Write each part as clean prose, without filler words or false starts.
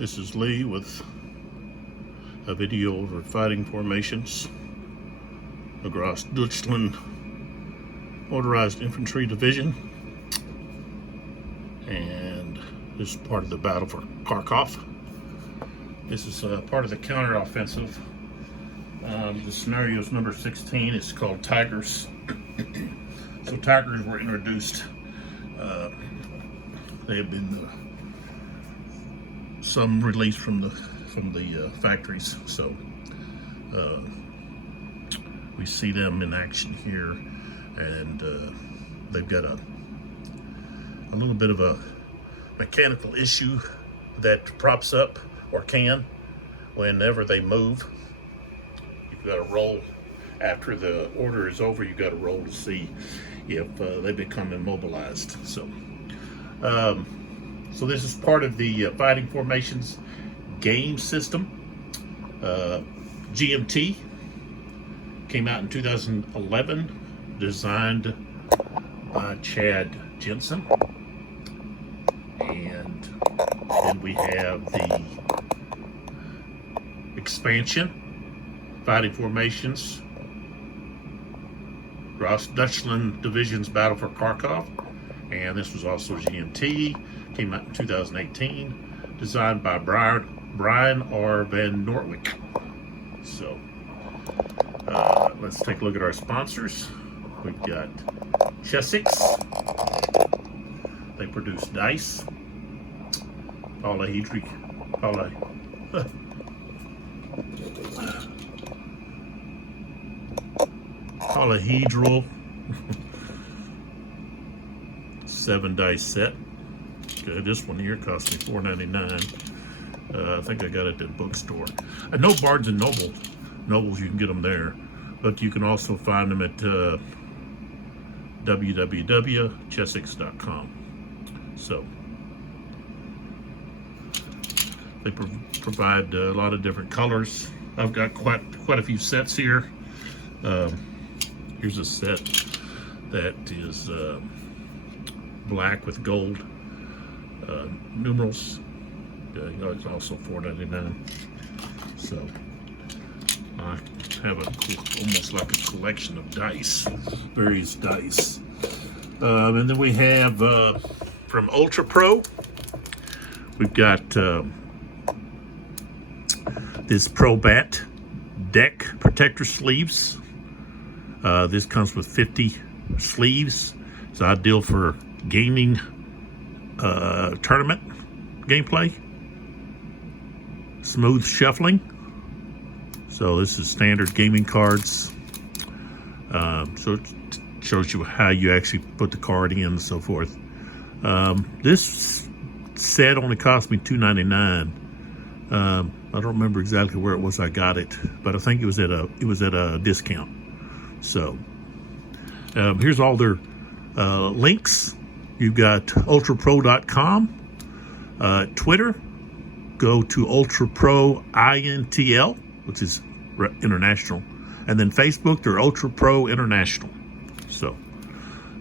This is Lee with a video over fighting formations, a Grossdeutschland motorized infantry division, and this is part of the battle for Kharkov. This is part of the counteroffensive. The scenario is number 16. It's called Tigers. So Tigers were introduced. They have been some released from the factories. So we see them in action here, and they've got a little bit of a mechanical issue that props up, or can, whenever they move. You've got to roll after the order is over. You've got to roll to see if they become immobilized. So this is part of the fighting formations game system. GMT came out in 2011, designed by Jensen. And then we have the expansion, fighting formations, Grossdeutschland Division's Battle for Kharkov, and this was also GMT, came out in 2018, designed by Bryan or VanNortwick. So let's take a look at our sponsors. We've got Scen. They produce dice, polyhedral 7 dice set. Okay, this one here cost me $4.99. I think I got it at the bookstore. I know Barnes and Nobles, you can get them there, but you can also find them at www.chesix.com. So they provide a lot of different colors. I've got quite a few sets here. Here's a set that is black with gold numerals. It's also $4.99. So I have almost like a collection of dice, various dice. And then we have from Ultra Pro, we've got this Pro Bat deck protector sleeves. This comes with 50 sleeves. It's ideal for gaming tournament gameplay. Smooth shuffling. So this is standard gaming cards. So it shows you how you actually put the card in and so forth. This set only cost me $2.99. I don't remember exactly where it was I got it, but I think it was at a discount. So here's all their links. You've got ultrapro.com, Twitter, go to ultraprointl, which is international, and then Facebook, they're Ultra Pro International. So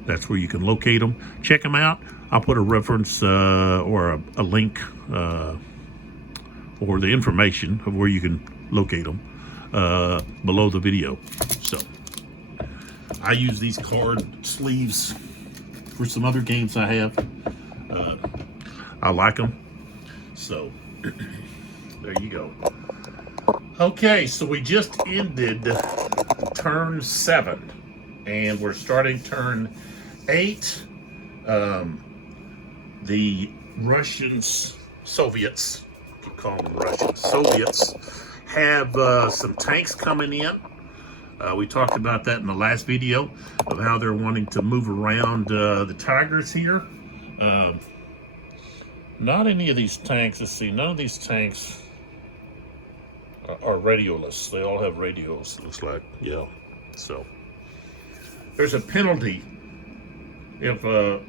that's where you can locate them. Check them out. I'll put a reference or a link or the information of where you can locate them below the video. So I use these card sleeves for some other games I have. I like them. So there you go. Okay, so we just ended turn 7, and we're starting turn 8. The Soviets, keep calling them Russians, Soviets, have some tanks coming in. We talked about that in the last video of how they're wanting to move around the Tigers here. Not any of these tanks, let's see, none of these tanks are radioless. They all have radios, it looks like, yeah. So there's a penalty if,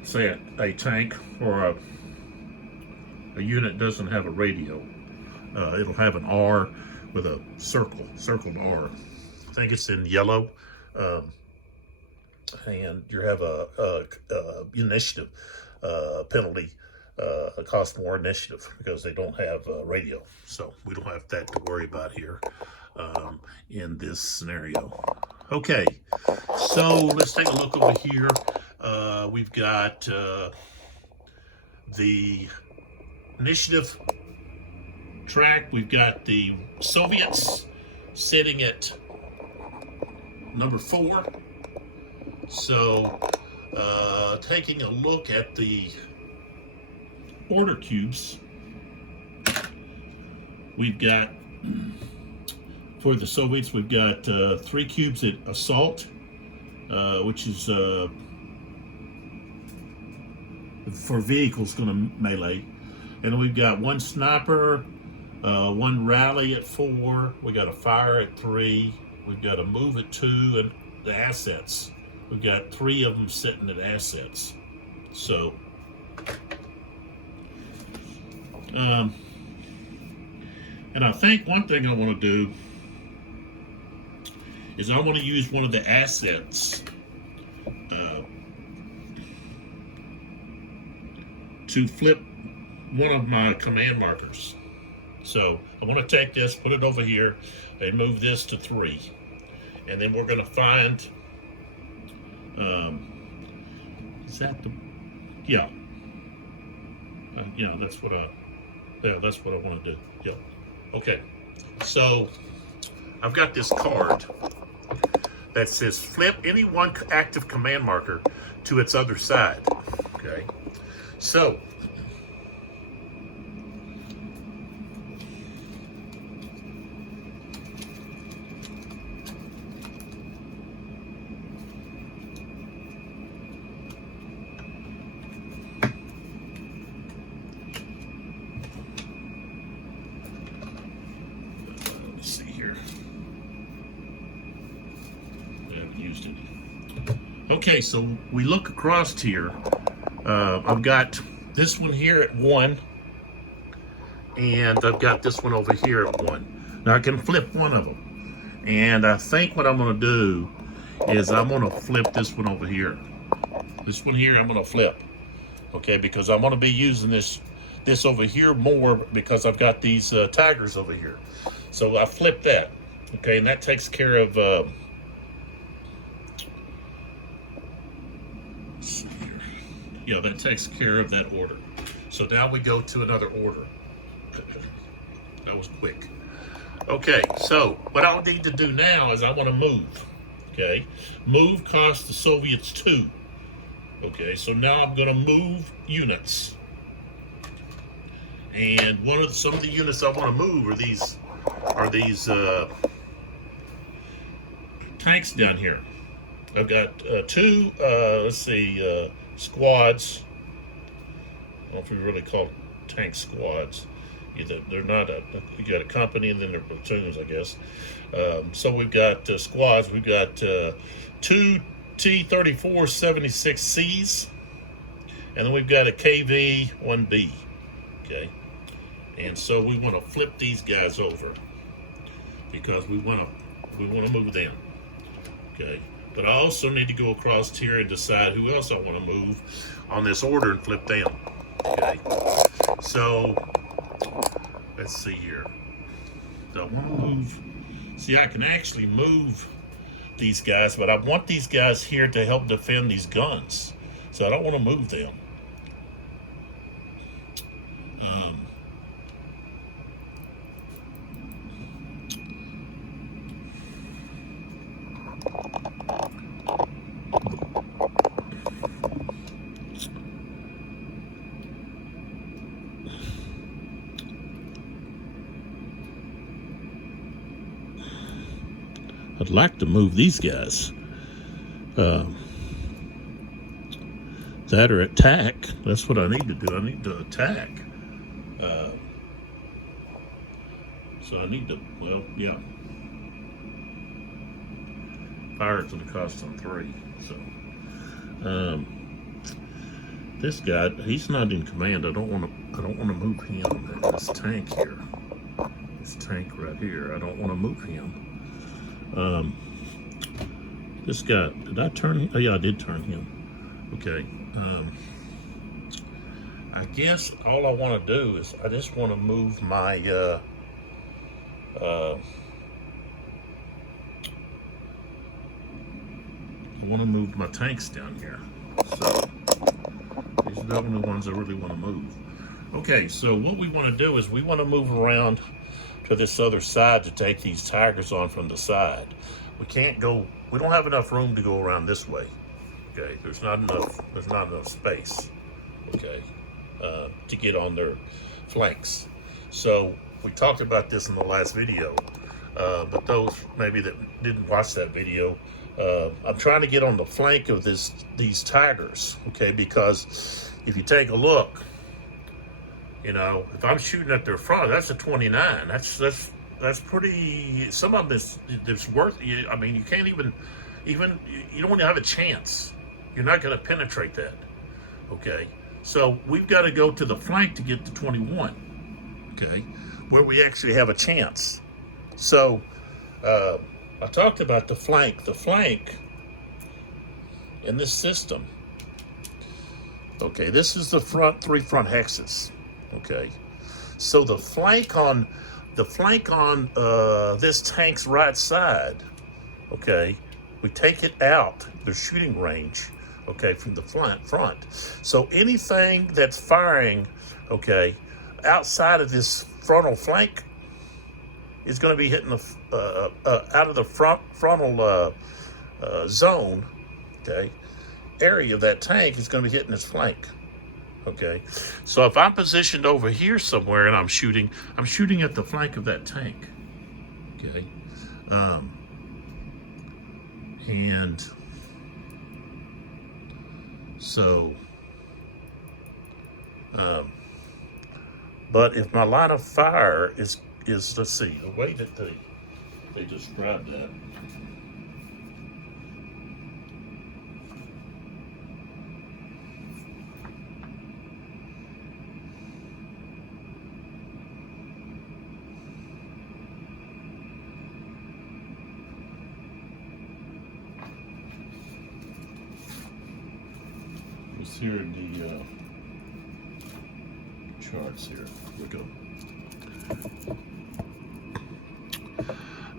say, a tank or a unit doesn't have a radio. It'll have an R with a circled R. I think it's in yellow, and you have a initiative penalty it costs more initiative because they don't have radio. So we don't have that to worry about here in this scenario. Okay, so let's take a look over here. We've got the initiative track. We've got the Soviets sitting at number 4. So taking a look at the order cubes, we've got, for the Soviets, we've got 3 cubes at assault, which is for vehicles going to melee. And then we've got 1 sniper, 1 rally at 4, we got a fire at 3, we've got a move at 2, and the assets. We've got 3 of them sitting at assets. So, and I think one thing I want to do is I want to use one of the assets to flip one of my command markers. So I want to take this, put it over here, and move this to 3. And then we're going to find, is that the, yeah. Yeah, that's what I want to do. Yeah. Okay. So I've got this card that says flip any one active command marker to its other side. Okay. So let's see here. I haven't used it. Okay, so we look across here. I've got this one here at 1, and I've got this one over here at 1. Now I can flip one of them, and I think what I'm going to do is I'm going to flip this one over here. This one here I'm going to flip, okay, because I'm going to be using this over here more because I've got these tigers over here. So I flip that, okay, and that takes care of. Yeah, that takes care of that order. So now we go to another order. That was quick. Okay, so what I'll need to do now is I want to move. Okay, move costs the Soviets 2. Okay, so now I'm going to move units. And some of the units I want to move are these tanks down here. I've got 2. Let's see. Squads. I don't know if we really call tank squads. Either they're not you got a company and then they're platoons, I guess. So we've got squads. We've got 2 T-34-76Cs, and then we've got a KV-1B. Okay, and so we want to flip these guys over because we want to move them. Okay. But I also need to go across here and decide who else I want to move on this order and flip them. Okay. So let's see here. Do I want to move? See, I can actually move these guys, but I want these guys here to help defend these guns. So I don't want to move them. I'd like to move these guys. That or attack. That's what I need to do. I need to attack. So I need to, well, yeah. Fire is going to cost them 3. So, this guy, he's not in command. I don't want to move him. This tank here. This tank right here. I don't want to move him. This guy, did I turn him? Oh yeah, I did turn him. Okay. I I guess all I want to do is I just want to move my I want to move my tanks down here. So these are the only ones I really want to move. Okay, so what we want to do is we want to move around to this other side to take these tigers on from the side. We can't go, we don't have enough room to go around this way. Okay, there's not enough space, okay, to get on their flanks. So we talked about this in the last video, but those maybe that didn't watch that video, I'm trying to get on the flank of these tigers, okay, because if you take a look, you know, if I'm shooting at their front, that's a 29. That's pretty. Some of them is worth. I mean, you can't even you don't even have a chance. You're not going to penetrate that. Okay, so we've got to go to the flank to get to 21. Okay, where we actually have a chance. So I talked about the flank. The flank in this system. Okay, this is the three front hexes. Okay, so the flank on this tank's right side, okay, we take it out the shooting range, okay, from the front. So anything that's firing, okay, outside of this frontal flank is going to be hitting the out of the frontal zone, okay, area of that tank is going to be hitting its flank. Okay, so if I'm positioned over here somewhere and I'm shooting at the flank of that tank. Okay, and so, but if my line of fire is let's see, the way that they describe that. Here in the charts here. We go.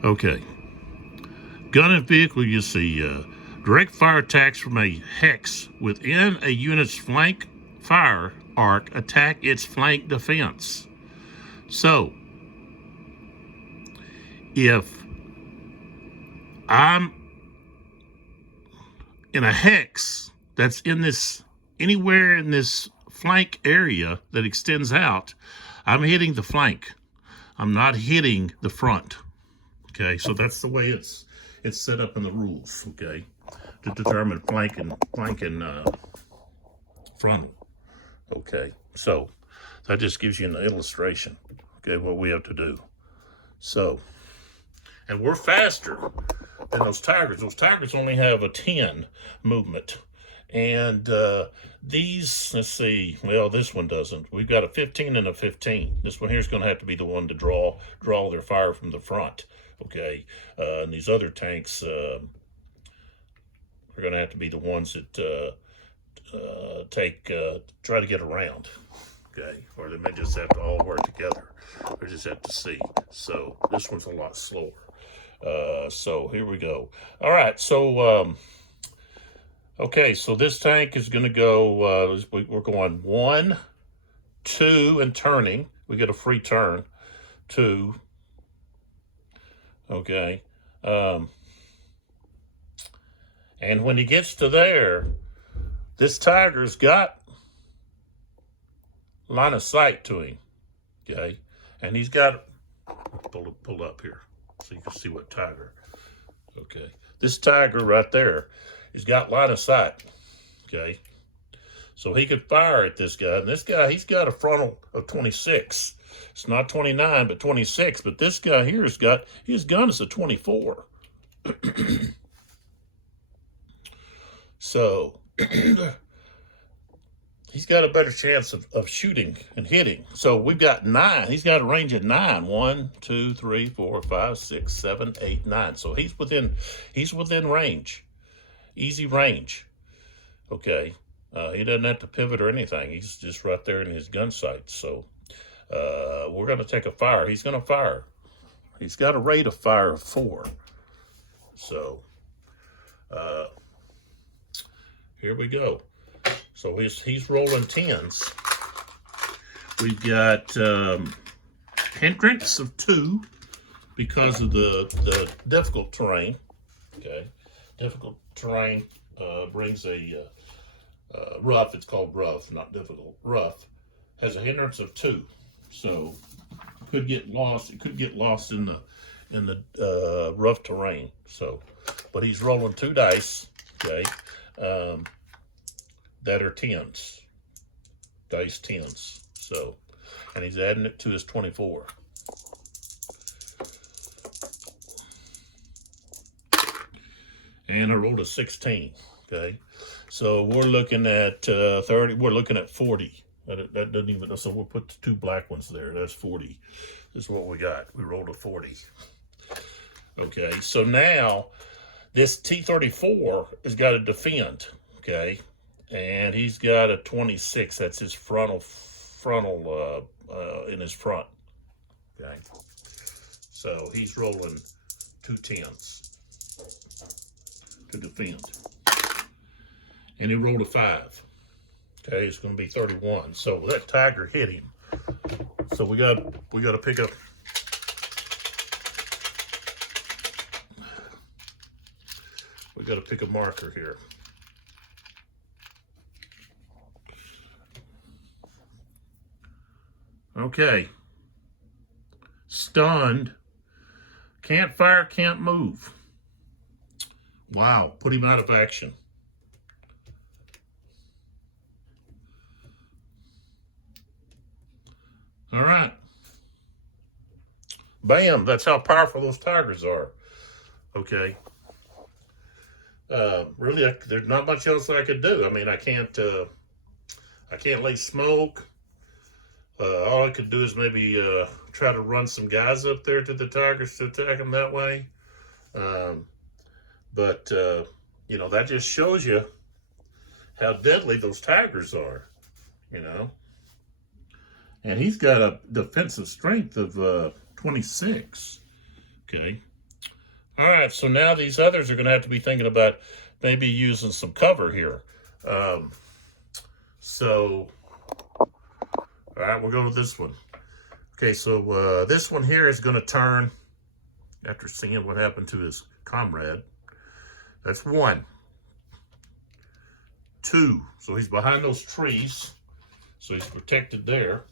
Okay. Gun and vehicle, you see direct fire attacks from a hex within a unit's flank fire arc attack its flank defense. So, if I'm in a hex that's in this anywhere in this flank area that extends out, I'm hitting the flank. I'm not hitting the front. Okay, so that's the way it's set up in the rules. Okay, to determine flank and frontal. Okay, so that just gives you an illustration. Okay, what we have to do. So, and we're faster than those tigers. Those tigers only have a 10 movement. And these, let's see, well, this one doesn't. We've got a 15 and a 15. This one here is going to have to be the one to draw their fire from the front, okay? And these other tanks are going to have to be the ones that try to get around, okay? Or they may just have to all work together, or just have to see. So this one's a lot slower. So here we go. All right, so... okay, so this tank is going to go, we're going 1, 2, and turning. We get a free turn. 2. Okay. And when he gets to there, this tiger's got line of sight to him. Okay. And he's got, pull up here so you can see what tiger. Okay. This tiger right there, he's got line of sight, okay? So he could fire at this guy. And this guy, he's got a frontal of 26. It's not 29, but 26. But this guy here has got, his gun is a 24. So he's got a better chance of shooting and hitting. So we've got 9. He's got a range of 9. 1, 2, 3, 4, 5, 6, 7, 8, 9. So he's within range. Easy range. Okay. He doesn't have to pivot or anything. He's just right there in his gun sight. So we're going to take a fire. He's going to fire. He's got a rate of fire of 4. So here we go. So he's rolling 10s. We've got hindrance of 2 because of the difficult terrain. Okay, difficult terrain brings a rough. It's called rough, not difficult. Rough has a hindrance of 2, so could get lost. It could get lost in the rough terrain. So, but he's rolling 2 dice. Okay, that are 10s, dice 10s. So, and he's adding it to his 24. And I rolled a 16. Okay, so we're looking at 30. We're looking at 40. That doesn't even. So we'll put the 2 black ones there. That's 40. This is what we got. We rolled a 40. Okay, so now this T-34 has got to defend. Okay, and he's got a 26. That's his frontal in his front. Okay, so he's rolling 2 10s to defend, and he rolled a 5. Okay, it's going to be 31. So that tiger hit him. So we got to pick up. We got to pick a marker here. Okay. Stunned. Can't fire, can't move. Wow, put him out of action. All right. Bam, that's how powerful those tigers are. Okay. Really, there's not much else I could do. I mean, I can't lay smoke. All I could do is maybe try to run some guys up there to the tigers to attack them that way. But you know, that just shows you how deadly those tigers are, you know. And he's got a defensive strength of 26. Okay. All right, so now these others are going to have to be thinking about maybe using some cover here. So, all right, we'll go with this one. Okay, so this one here is going to turn after seeing what happened to his comrade. That's 1. 2, so he's behind those trees, so he's protected there.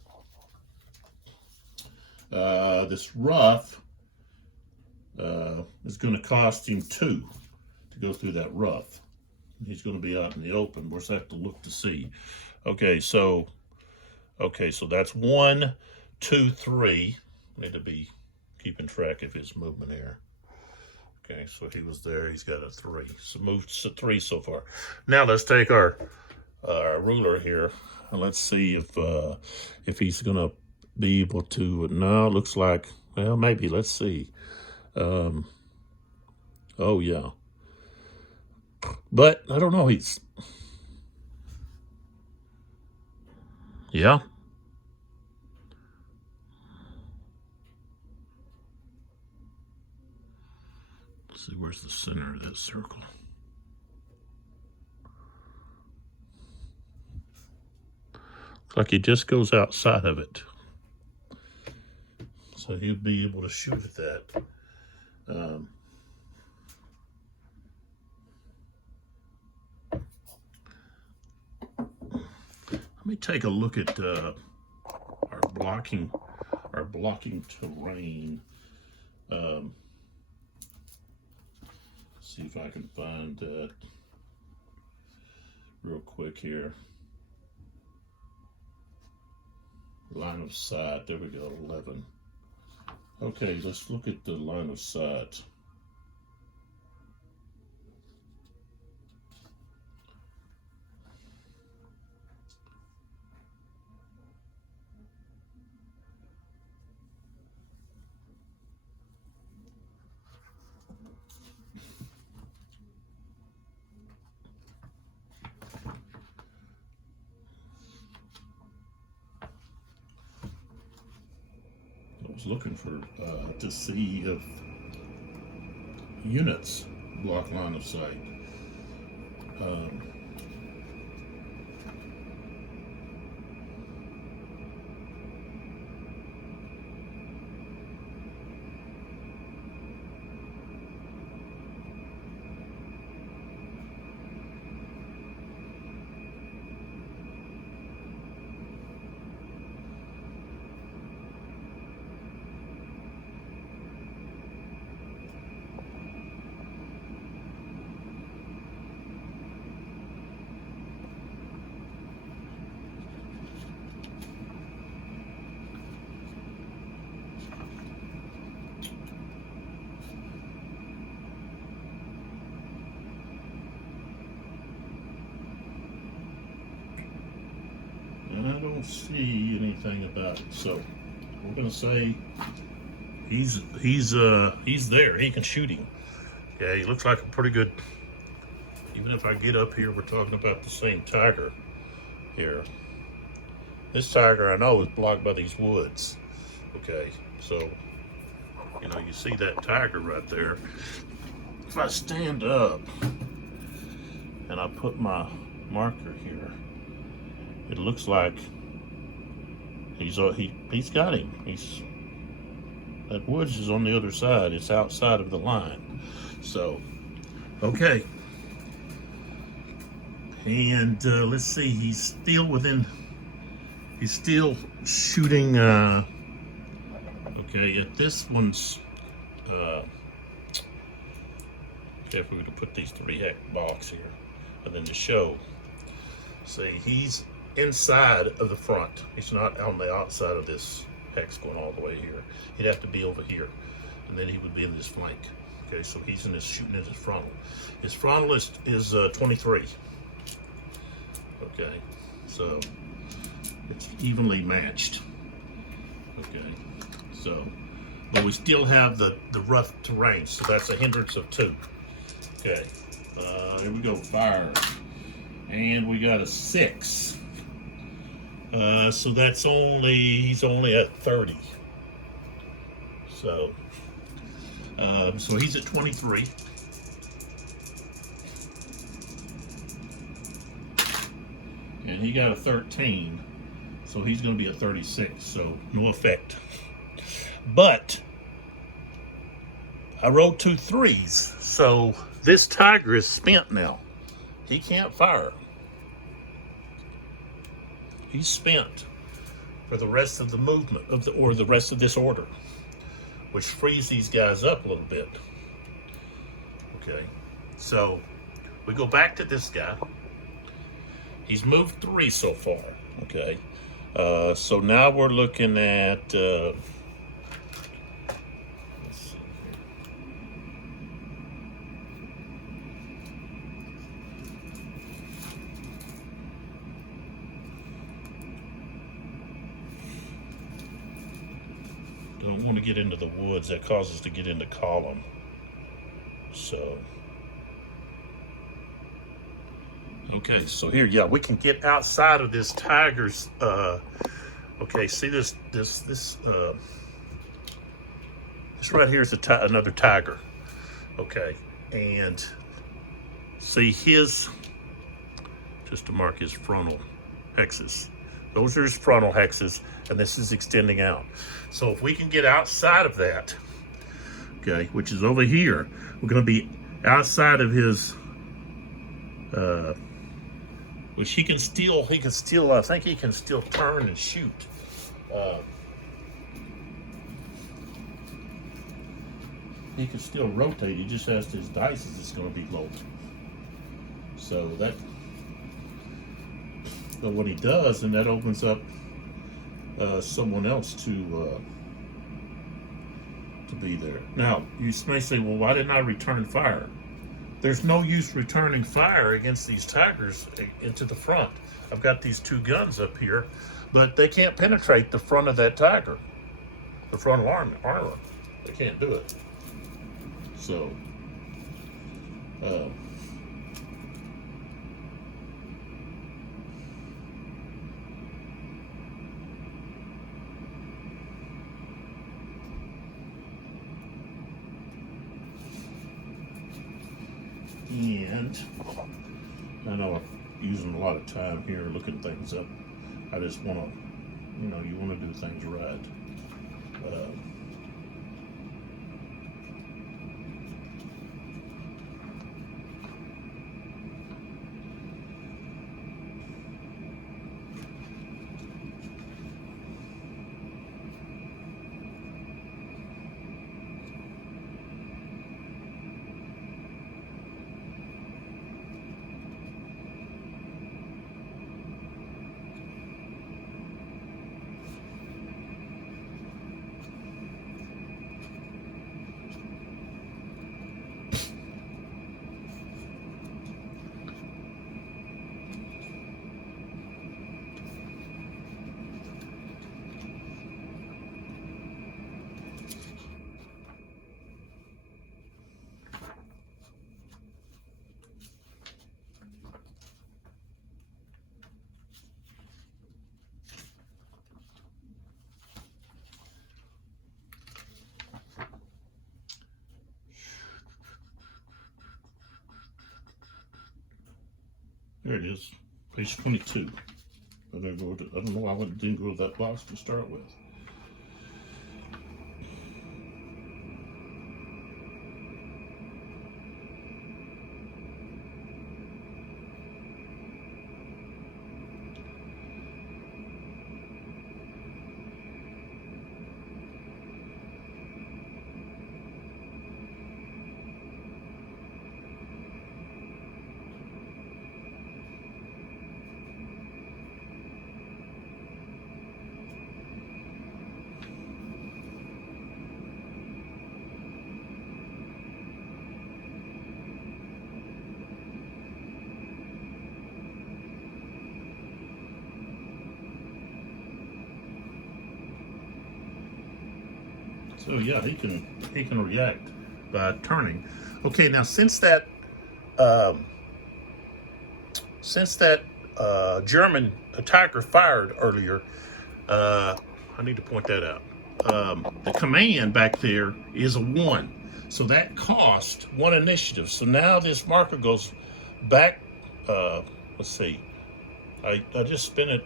This rough is going to cost him 2 to go through that rough. He's going to be out in the open. We'll just have to look to see. Okay, so that's 1, 2, 3. Need to be keeping track of his movement here. Okay, so he was there. He's got a 3. So moved to 3 so far. Now let's take our ruler here and let's see if he's going to be able to. No, looks like, well, maybe. Let's see. Oh yeah, but I don't know. Yeah. Let's see, where's the center of that circle? Looks like he just goes outside of it. So he'd be able to shoot at that. Let me take a look at our blocking terrain. See if I can find that real quick here. Line of sight. There we go. 11. Okay, let's look at the line of sight. was looking for to see if units block line of sight. I don't see anything about it, so we're gonna say he's there. He can shoot him. Yeah, he looks like a pretty good. Even if I get up here, we're talking about the same tiger here. This tiger I know is blocked by these woods. Okay, so you know you see that tiger right there. If I stand up and I put my marker here, it looks like he's got him. That woods is on the other side. It's outside of the line. So, okay. And let's see. He's still shooting. Okay, at this one's. Okay, if we were to put these 3 hex box here, and then to show. See, he's inside of the front. He's not on the outside of this hex going all the way here. He'd have to be over here, and then he would be in this flank. Okay, so he's in this shooting at his frontal. His frontal is 23. Okay, so it's evenly matched. Okay, so but we still have the rough terrain, so that's a hindrance of 2. Okay, here we go. Fire, and we got a 6. So that's he's only at 30. So, so he's at 23. And he got a 13. So he's going to be a 36. So no effect. But I rolled 2 3s. So this tiger is spent now. He can't fire. He's spent for the rest of the movement or the rest of this order, which frees these guys up a little bit. Okay, so we go back to this guy. He's moved 3 so far. Okay, so now we're looking at. Let's see here. Don't want to get into the woods. That causes us to get into column. So, okay, so here, yeah, we can get outside of this tiger's. Okay, see this right here is another tiger. Okay, and see his, just to mark his frontal hexes. Those are his frontal hexes, and this is extending out. So if we can get outside of that, okay, which is over here, we're going to be outside of his, which he can still, I think he can still turn and shoot. He can still rotate. He just has his dice is going to be low. So that. But what he does, and that opens up someone else to be there. Now, you may say, well, why didn't I return fire? There's no use returning fire against these tigers into the front. I've got these 2 guns up here, but they can't penetrate the front of that tiger, the frontal armor. They can't do it. So, And I know I'm using a lot of time here looking things up. I just want to, you want to do things right. There it is, page 22. I don't know why I didn't go to that box to start with. So yeah, he can react by turning. Okay, now since that German attacker fired earlier, I need to point that out. The command back there is a 1, so that cost 1 initiative. So now this marker goes back. Let's see. I just spin it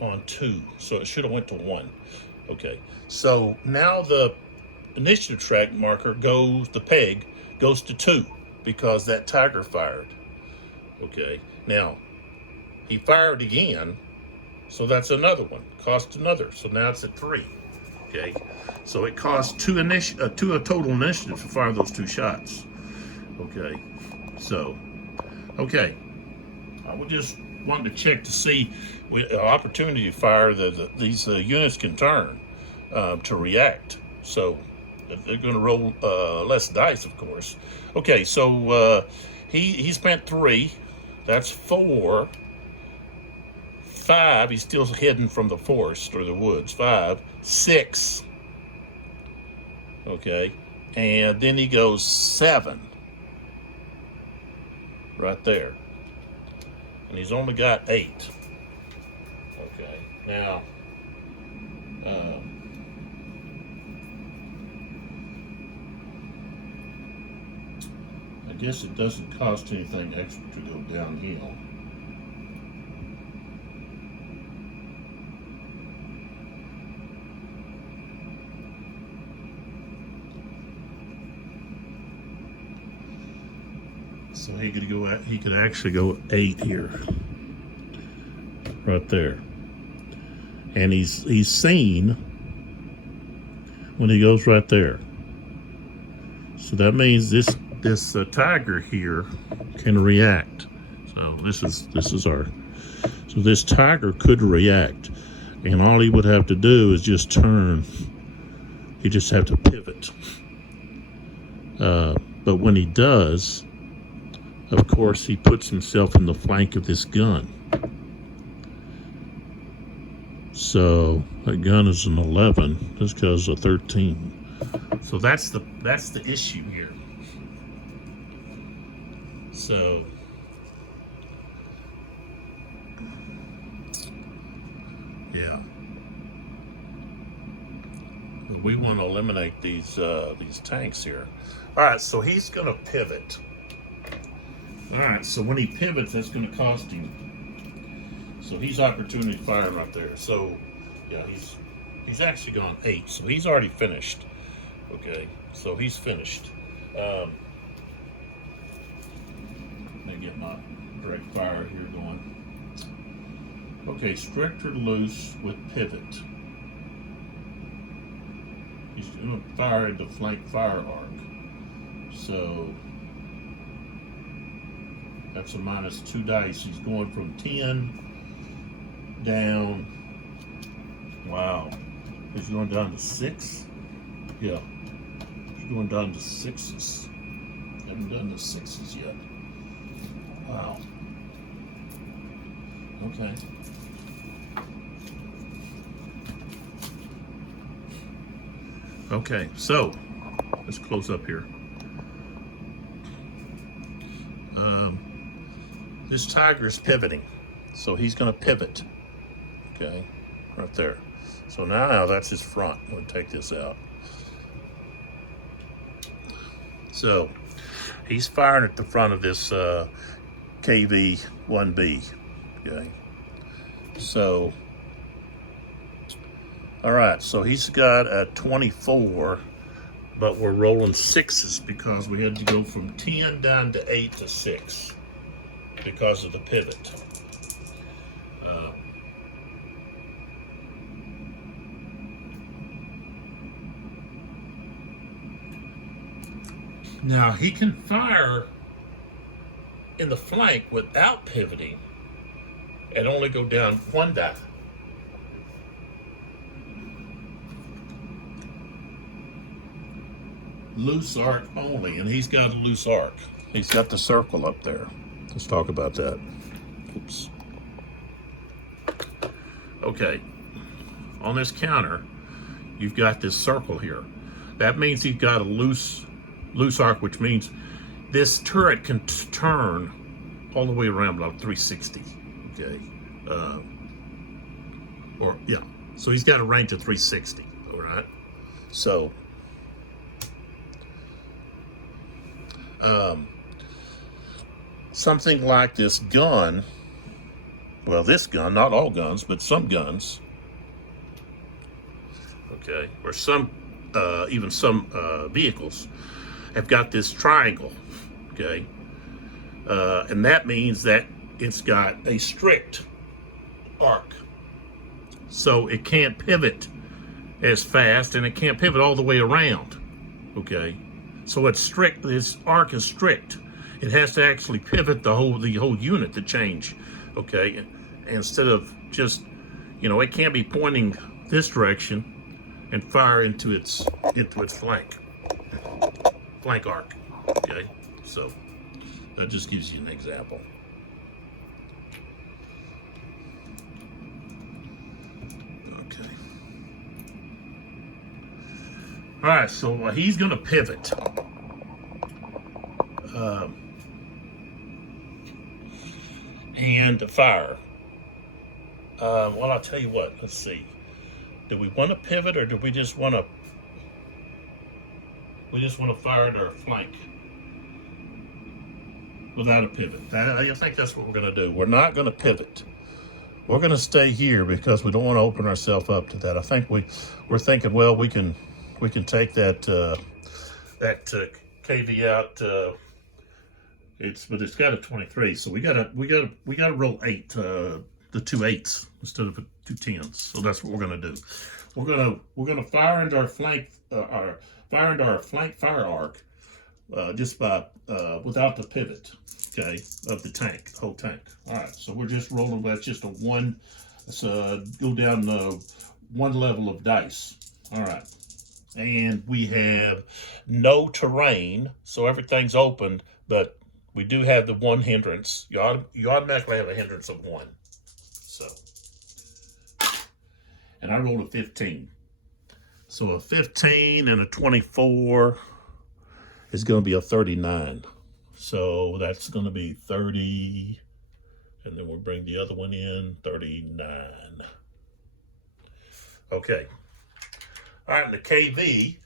on 2, so it should have went to 1. Okay, so now the initiative track marker the peg goes to 2 because that tiger fired. Okay, now he fired again, so that's another one, cost another, so now it's at 3. Okay, so it costs 2 total initiative to fire those 2 shots. Okay, so okay, I would just wanted to check to see with opportunity to fire these units can turn to react. So they're going to roll less dice, of course. Okay, so he spent 3. That's 4. 5. He's still hidden from the forest or the woods. 5. 6. Okay, and then he goes 7. Right there. And he's only got 8. Okay, now I guess it doesn't cost anything extra to go downhill. So he could actually go 8 here. Right there. And he's seen when he goes right there. So that means this tiger here can react. So this is our. So this tiger could react, and all he would have to do is just turn. He just have to pivot. But when he does, of course, he puts himself in the flank of this gun. So that gun is an 11. This guy's a 13. So that's the issue here. So yeah, but we want to eliminate these tanks here. All right, so he's going to pivot. All right, so when he pivots, that's going to cost him. So he's opportunity fire right there. So, yeah, he's actually gone 8, so he's already finished. Okay, so he's finished. Let me get my direct fire here going. Okay, strict or loose with pivot. He's going to fire into flank fire arc. So that's a -2 dice. He's going from 10 down. Wow. He's going down to 6. Yeah. He's going down to 6s. Haven't done the 6s yet. Wow. Okay. Okay, so let's close up here. This tiger is pivoting, so he's going to pivot. Okay, right there. So now that's his front. I'm going to take this out. So he's firing at the front of this KV-1B. Okay, so all right, so he's got a 24, but we're rolling 6s because we had to go from 10 down to 8 to 6 because of the pivot. Now he can fire in the flank without pivoting and only go down 1 die. Loose arc only, and he's got a loose arc. He's got the circle up there. Let's talk about that. Oops. Okay, on this counter, you've got this circle here. That means he's got a loose arc, which means this turret can turn all the way around about 360. Okay, or yeah. So he's got a range of 360. All right. So. Something like this gun, well, this gun, not all guns, but some guns, okay, or some, even some vehicles have got this triangle, okay, and that means that it's got a strict arc, so it can't pivot as fast, and it can't pivot all the way around, okay. So it's strict. This arc is strict. It has to actually pivot the whole unit to change, okay? Instead of just, it can't be pointing this direction and fire into its flank arc, okay? So that just gives you an example. Okay. All right, so he's going to pivot. And fire. Well, I'll tell you what. Let's see. Do we want to pivot, or do we just want to? We just want to fire at our flank without a pivot. I think that's what we're going to do. We're not going to pivot. We're going to stay here because we don't want to open ourselves up to that. I think we're thinking, well, we can take that KV out. But it's got a 23, so we gotta roll 8, the 2 8s instead of 2 10s. So that's what we're gonna do. We're gonna fire into our flank fire arc just by without the pivot, okay, of the tank, the whole tank. All right, so we're just rolling. That's just a 1. Let's go down 1 level of dice. All right. And we have no terrain, so everything's open, but we do have the 1 hindrance. You automatically have a hindrance of 1. So, and I rolled a 15. So a 15 and a 24 is going to be a 39. So that's going to be 30, and then we'll bring the other one in, 39. Okay. All right, and the KV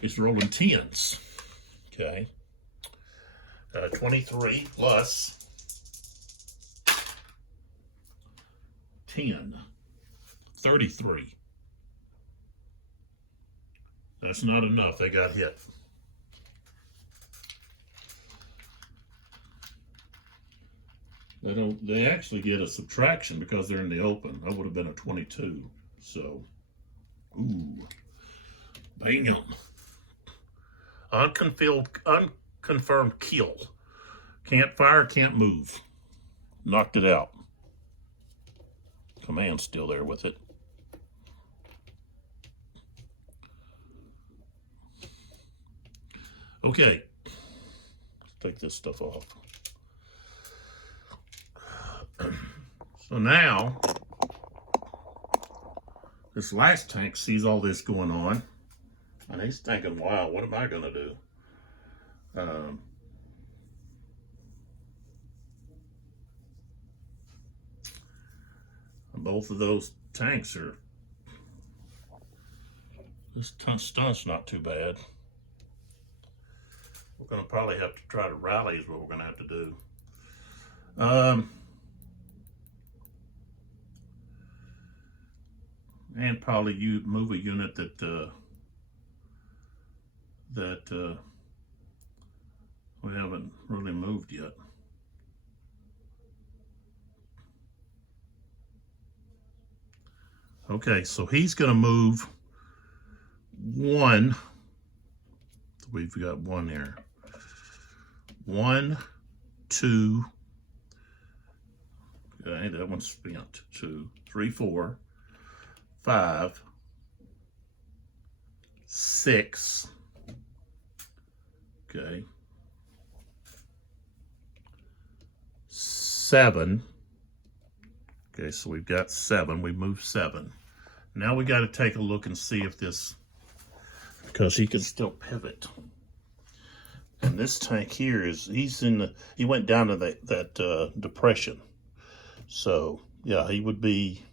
is rolling 10s, okay? 23 plus 10, 33. That's not enough. They got hit. They actually get a subtraction because they're in the open. That would have been a 22. So, ooh, bam. Unconfirmed kill. Can't fire, can't move. Knocked it out. Command's still there with it. Okay, let's take this stuff off. So now, this last tank sees all this going on, and he's thinking, wow, what am I going to do? Both of those tanks are, this stunt's not too bad. We're going to probably have to try to rally is what we're going to have to do. And probably move a unit that we haven't really moved yet. Okay, so he's going to move one. We've got one there. 1, 2. Okay, that one's spent. 2, 3, 4, 5, 6. Okay. 7. Okay, so we've got 7. We moved 7. Now we got to take a look and see if this, because he can still pivot. And this tank here is, he went down to that depression. So yeah, he would be,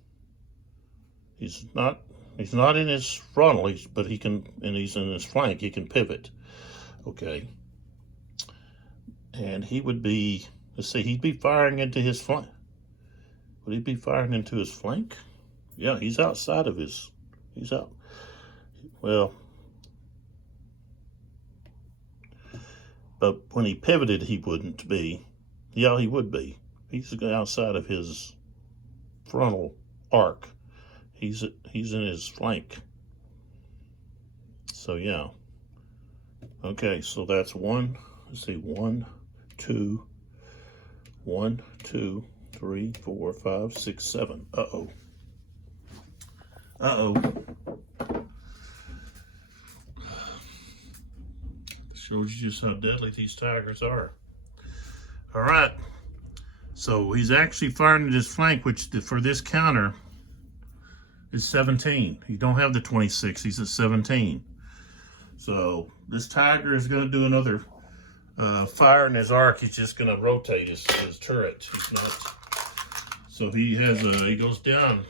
he's not in his frontal, but he can, and he's in his flank, he can pivot. Okay. And he would be, let's see, he'd be firing into his flank. Would he be firing into his flank? Yeah, he's outside of his, he's out. Well, but when he pivoted, he wouldn't be. Yeah, he would be. He's outside of his frontal arc. He's in his flank. So yeah. Okay, so that's 1. Let's see, 1, 2, 1, 2, 3, 4, 5, 6, 7. Uh-oh. Uh-oh. Shows you just how deadly these tigers are. All right. So he's actually firing at his flank, which for this counter is 17. He don't have the 26. He's at 17. So this tiger is going to do another fire in his arc. He's just going to rotate his turret. He's not. So he has he goes down,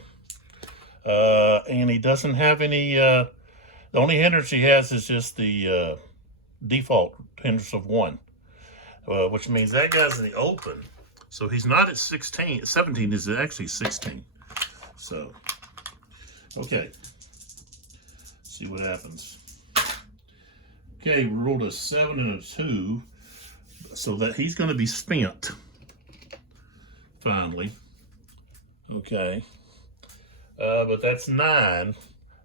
and he doesn't have any. The only hindrance he has is just the default hindrance of 1, which means that guy's in the open. So he's not at 16. 17 is actually 16. So, okay. See what happens. Okay, we rolled a 7 and a 2. So that he's going to be spent. Finally. Okay. But that's 9.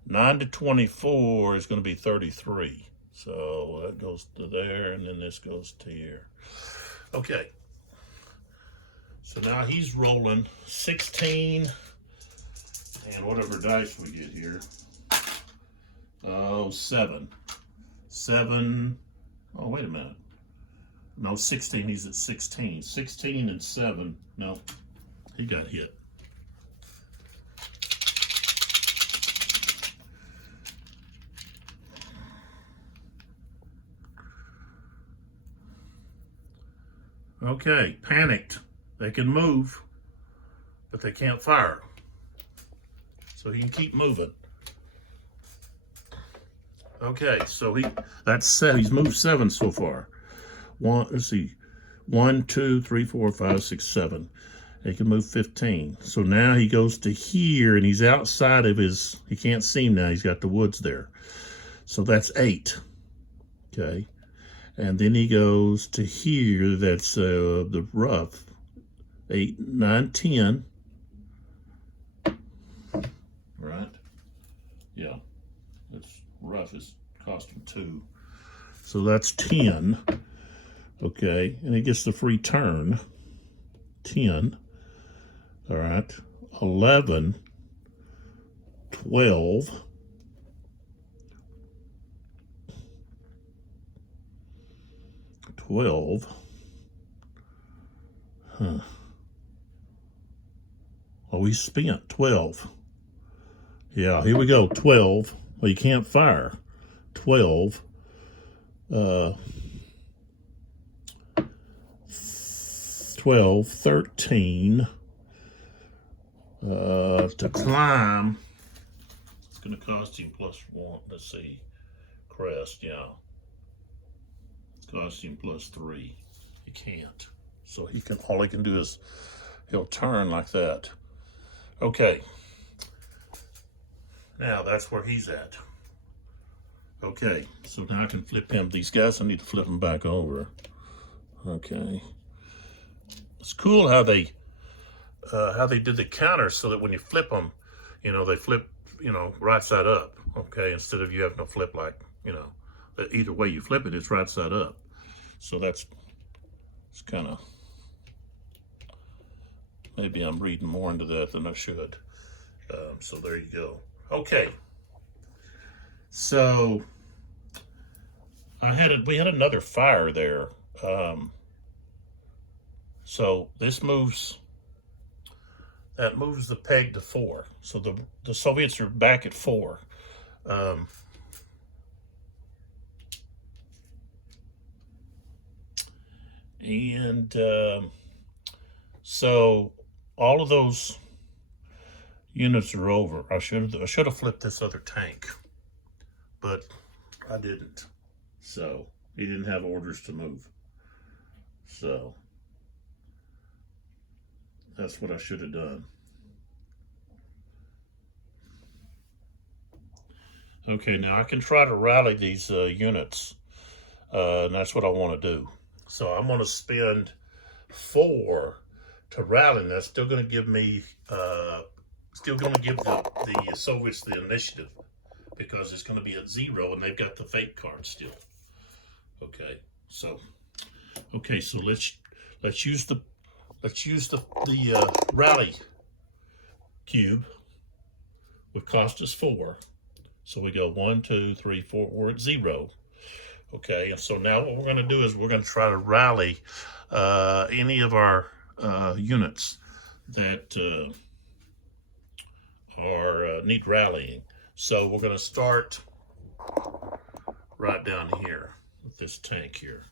9 to 24 is going to be 33. So that goes to there, and then this goes to here. Okay. So now he's rolling 16 and whatever dice we get here. Oh, 7. 7. Oh, wait a minute. No, 16. He's at 16. 16 and 7. No, he got hit. Okay, panicked. They can move, but they can't fire. So he can keep moving. Okay, so he's moved 7 so far. Let's see, 1, 2, 3, 4, 5, 6, 7. He can move 15. So now he goes to here, and he's outside of his, he can't see him now. He's got the woods there. So that's 8. Okay. And then he goes to here, that's the rough. 8, 9, 10. Right? Yeah. It's rough. It's cost him 2. So that's 10. Okay. And he gets the free turn. 10. All right. 11. 12. 12. Huh. Oh, he spent 12. Yeah, here we go. 12. Well, you can't fire. 12. 12, 13. To climb, it's going to cost him +1. Let's see. Crest, yeah. It's cost him +3. He can't. So he can, all he can do is he'll turn like that. Okay. Now that's where he's at. Okay, so now I can flip him. These guys, I need to flip them back over. Okay. It's cool how they did the counter so that when you flip them, you know, they flip, you know, right side up. Okay, instead of you having to flip like, you know, either way you flip it, it's right side up. So it's kind of, maybe I'm reading more into that than I should. So there you go. Okay. So we had another fire there. So this moves, that moves the peg to 4. So the Soviets are back at 4. So all of those units are over. I should have flipped this other tank, but I didn't. So he didn't have orders to move. So that's what I should have done. Okay, now I can try to rally these units, and that's what I want to do. So I'm going to spend 4 to rally, and that's still going to give me, still going to give the Soviets the initiative, because it's going to be at 0, and they've got the fake card still. Okay, so let's use the rally cube, would cost us 4. So we go 1, 2, 3, 4. We're at 0. Okay, and so now what we're going to do is we're going to try to rally any of our units that need rallying. So we're going to start right down here with this tank here.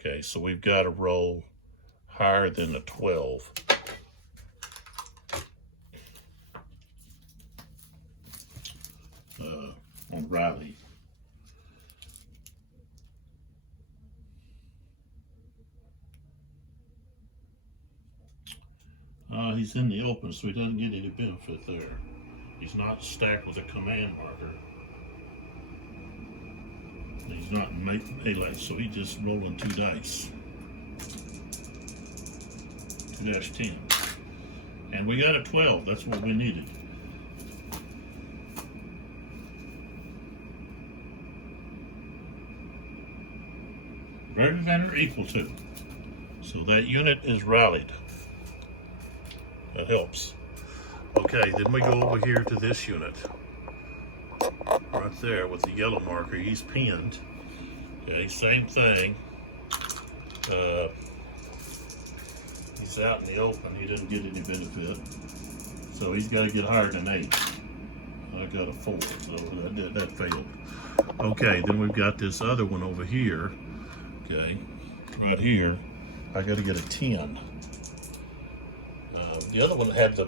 Okay, so we've got to roll higher than a 12. On rally. He's in the open, so he doesn't get any benefit there. He's not stacked with a command marker. He's not in melee, so he's just rolling 2 dice. 2-10. And we got a 12. That's what we needed. Greater than or equal to. So that unit is rallied. That helps. Okay, then we go over here to this unit. Right there with the yellow marker. He's pinned. Okay, same thing. He's out in the open. He doesn't get any benefit. So he's got to get higher than 8. I got a 4, so that failed. Okay, then we've got this other one over here. Okay, right here, I got to get a 10. The other one had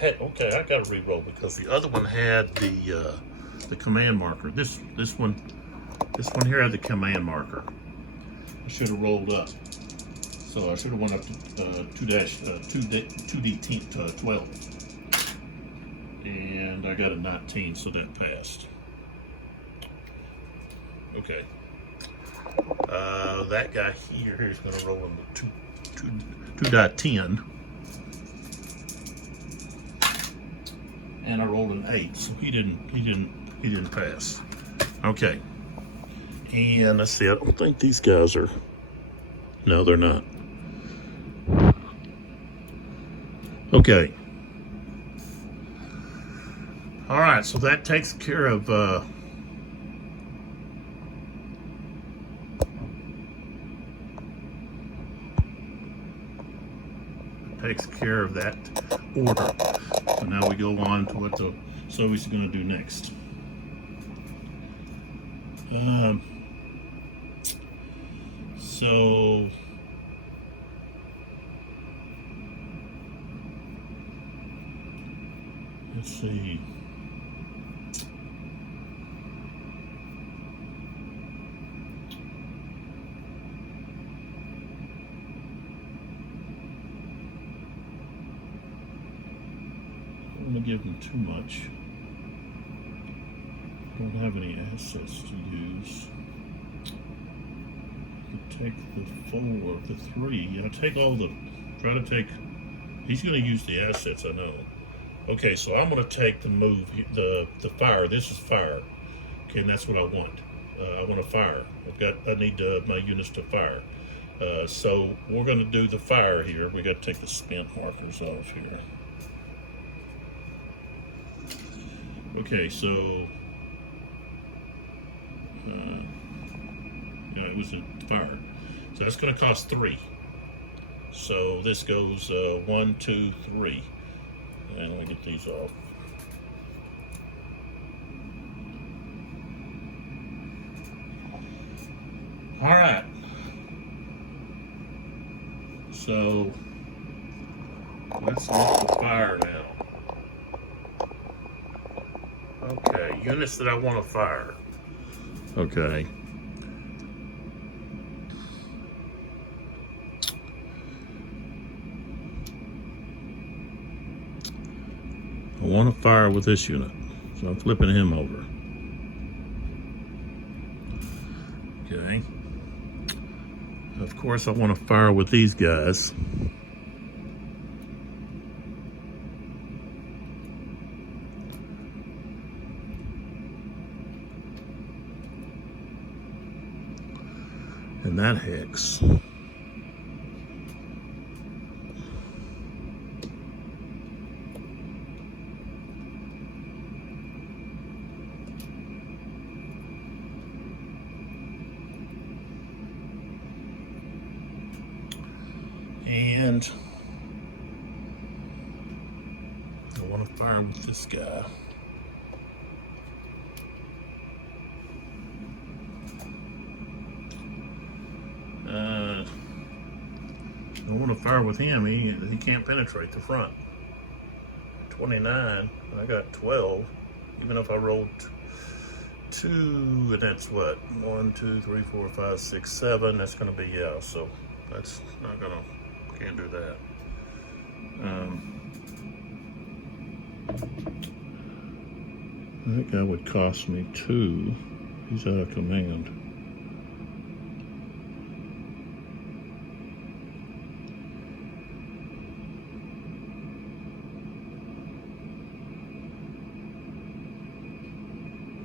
okay, I got to re-roll because the other one had the command marker. This one here had the command marker. I should have rolled up. So I should have went up to 2D12. And I got a 19, so that passed. Okay. That guy here is going to roll in the 2.10. And I rolled an 8, so he didn't pass. Okay. And let's see, I don't think these guys are, no, they're not. Okay. All right, so that takes care of that order. So now we go on to what the Soviets are going to do next. So let's see. I don't want to give them too much. Don't have any assets to use. Take the 4, the 3. Take all the. Try to take. He's going to use the assets, I know. Okay, so I'm going to take the move, the fire. This is fire. Okay, and that's what I want. I want to fire. I need my units to fire. So we're going to do the fire here. We got to take the spent markers off here. Okay, so. It was a fire. So that's going to cost 3. So this goes 1, 2, 3. And let me get these off. All right. So let's look at the fire now. Okay, units that I want to fire. Okay. I want to fire with this unit, so I'm flipping him over. Okay. Of course, I want to fire with these guys. And that hex. And I want to fire with this guy. I want to fire with him. He can't penetrate the front. 29, and I got 12. Even if I rolled 2, and that's what? 1, 2, 3, 4, 5, 6, 7. That's going to be, yeah. So that's not going to. Can't do that. That guy would cost me 2. He's out of command.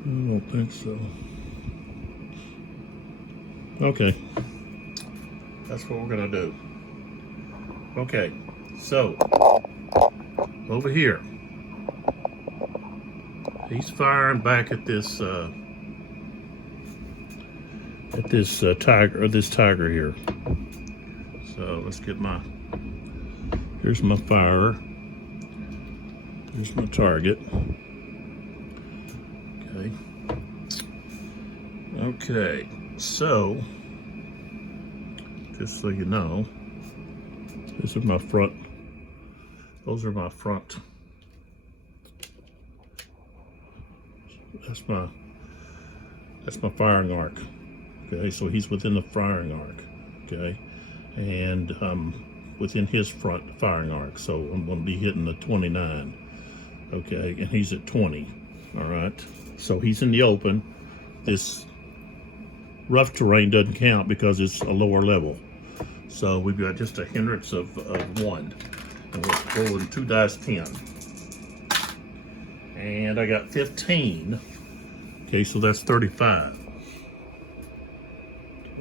I don't think so. Okay. That's what we're gonna do. Okay, so over here, he's firing back at this tiger, or this tiger here. So let's get here's my fire. Here's my target. Okay, so just so you know, this is my front. Those are my front. That's my firing arc. Okay, so he's within the firing arc. Okay, and within his front firing arc. So I'm going to be hitting the 29. Okay, and he's at 20. All right, so he's in the open. This rough terrain doesn't count because it's a lower level. So we've got just a hindrance of 1. And we're rolling 2 dice 10. And I got 15. Okay, so that's 35.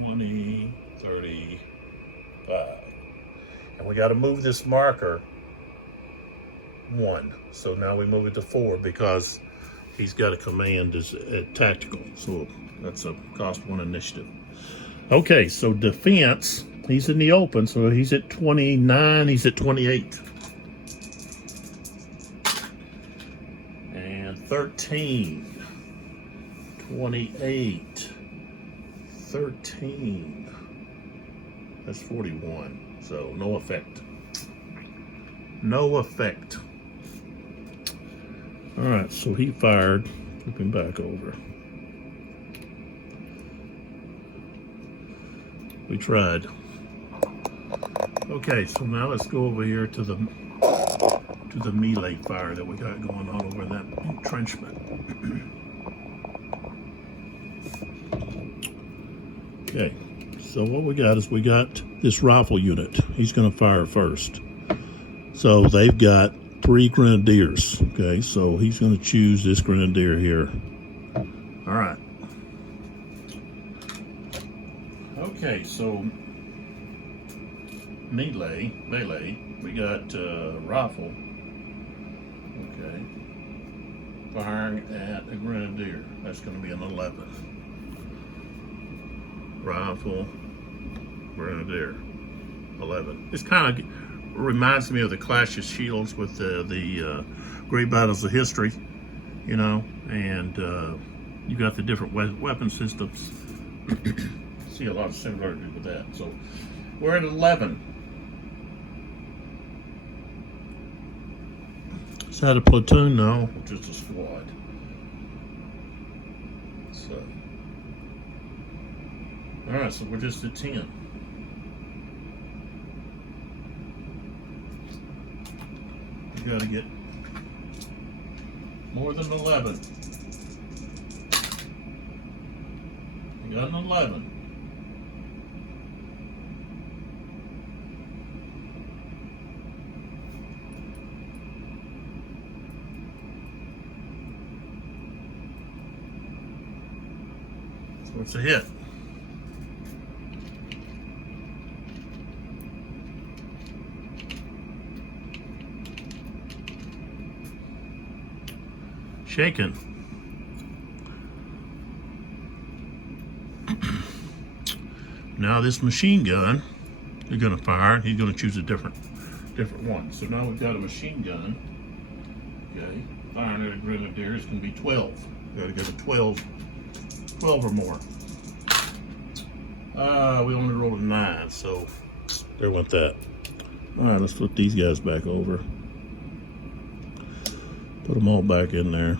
20, 35. And we got to move this marker 1. So now we move it to 4 because he's got a command as tactical. So that's a cost 1 initiative. Okay, so defense, he's in the open, so he's at 29, he's at 28. And 13, 28, 13. That's 41, so no effect. No effect. All right, so he fired. Flip him back over. We tried. Okay, so now let's go over here to the melee fire that we got going on over in that entrenchment. Okay, so what we got is we got this rifle unit. He's going to fire first. So they've got 3 grenadiers. Okay, so he's going to choose this grenadier here. All right. Okay, so melee, we got rifle. Okay, firing at a grenadier. That's going to be an 11. Rifle, grenadier, 11. It's kind of reminds me of the Clash of Shields with the Great Battles of History, you know, and you got the different weapon systems. See a lot of similarity with that. So we're at 11. Is that a platoon? No, just a squad. So, all right, so we're just at 10. We got to get more than 11. We got an 11. So it's a hit. Shaken. Now this machine gun, they're going to fire. He's going to choose a different one. So now we've got a machine gun. Okay, firing at a grenadier is going to be 12. We've got to get a 12 or more. We only rolled a 9, so there went that. All right, let's flip these guys back over. Put them all back in there.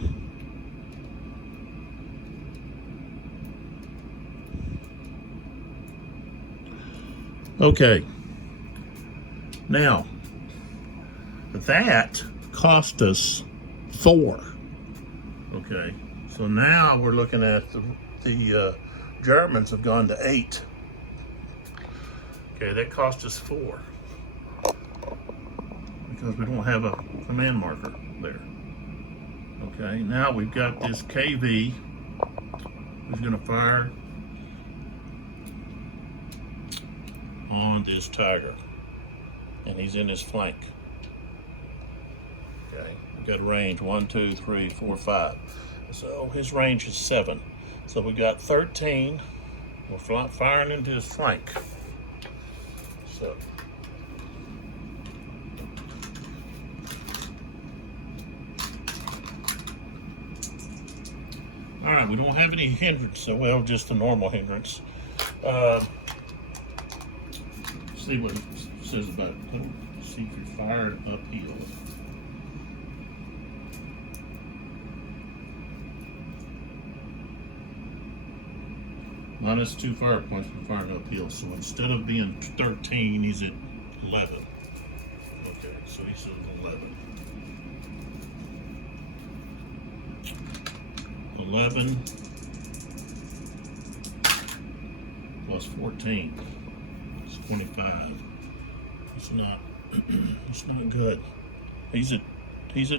Okay. Now, that cost us 4. Okay. So now we're looking at the Germans have gone to 8. Okay, that cost us 4. Because we don't have a command marker there. Okay, now we've got this KV who's going to fire on this Tiger. And he's in his flank. Okay, we've got a range 1, 2, 3, 4, 5. So his range is 7. So we got 13. We're firing into his flank. So. All right, we don't have any hindrance, so well, just a normal hindrance. See what it says about it. See if you're firing uphill. Minus 2 fire points for firing uphill. So instead of being 13, he's at 11. Okay, so he's at 11. 11 plus 14. It's 25. It's not. It's not good. He's at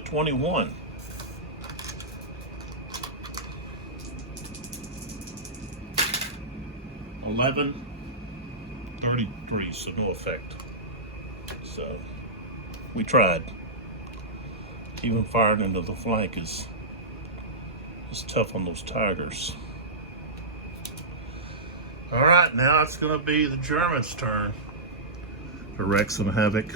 21. $11, 33, so no effect. So we tried. Even firing into the flank is tough on those tigers. All right, now it's going to be the Germans' turn to wreak some havoc.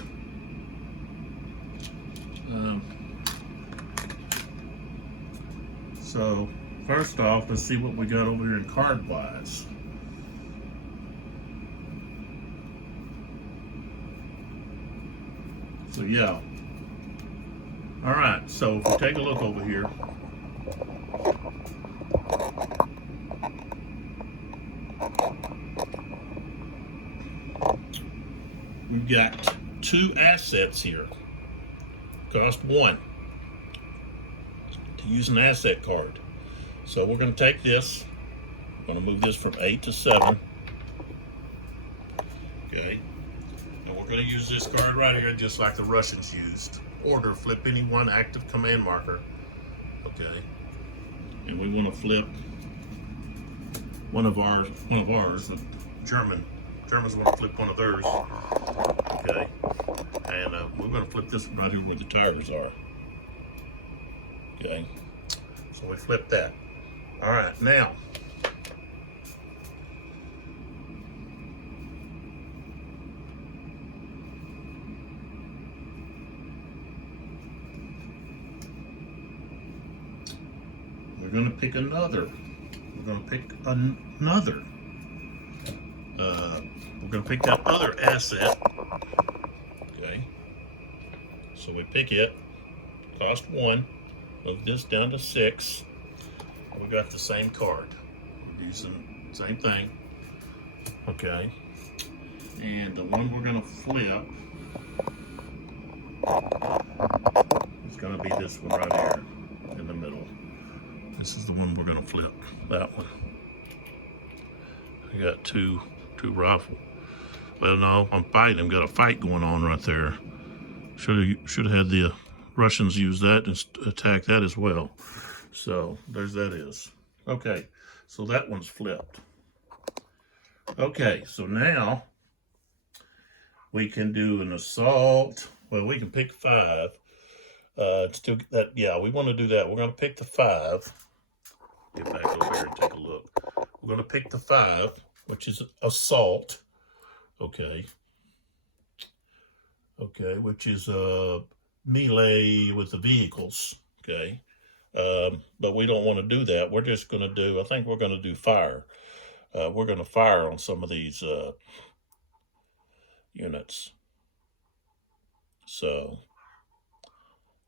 So first off, let's see what we got over here in card-wise. So yeah. All right, so if we take a look over here, we've got 2 assets here. Cost 1 to use an asset card. So we're going to take this. We're going to move this from 8 to 7. Okay. And we're going to use this card right here just like the Russians used. Order, flip any one active command marker. Okay. And we want to flip one of ours, the Germans want to flip one of theirs. Okay. And we're going to flip this one right here where the tires are. Okay. So we flip that. All right, now. We're going to pick another. We're going to pick another. We're going to pick that other asset. Okay. So we pick it. Cost 1. Move this down to 6. We got the same card. We're using the same thing. Okay. And the one we're going to flip is going to be this one right here in the middle. This is the one we're going to flip. That one. We got two rifle. Well, no, I'm fighting. I've got a fight going on right there. Should have had the Russians use that and attack that as well. So there's that is. Okay, so that one's flipped. Okay, so now we can do an assault. Well, we can pick 5. Still that, yeah, we want to do that. We're going to pick the 5. Get back over here and take a look. We're going to pick the 5, which is assault. Okay. Okay, which is melee with the vehicles. Okay. But we don't want to do that. We're just going to do, I think we're going to do fire. We're going to fire on some of these units. So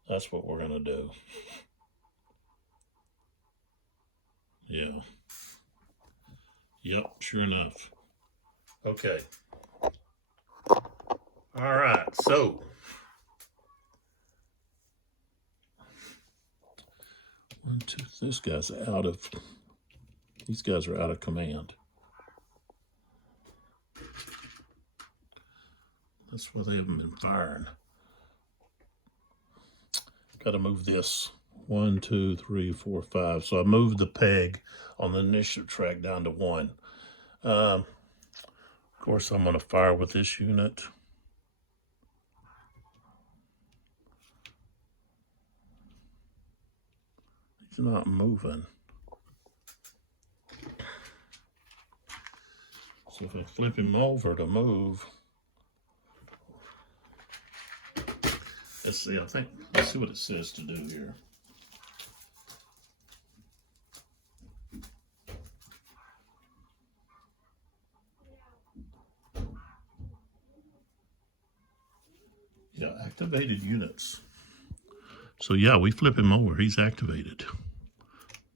that's what we're going to do. Yeah. Yep, sure enough. Okay. All right, so these guys are out of command. That's why they haven't been firing. Got to move this 1, 2, 3, 4, 5. So I moved the peg on the initiative track down to 1. Of course, I'm going to fire with this unit. He's not moving. So if I flip him over to move, let's see, let's see what it says to do here. Yeah, activated units. So yeah, we flip him over. He's activated.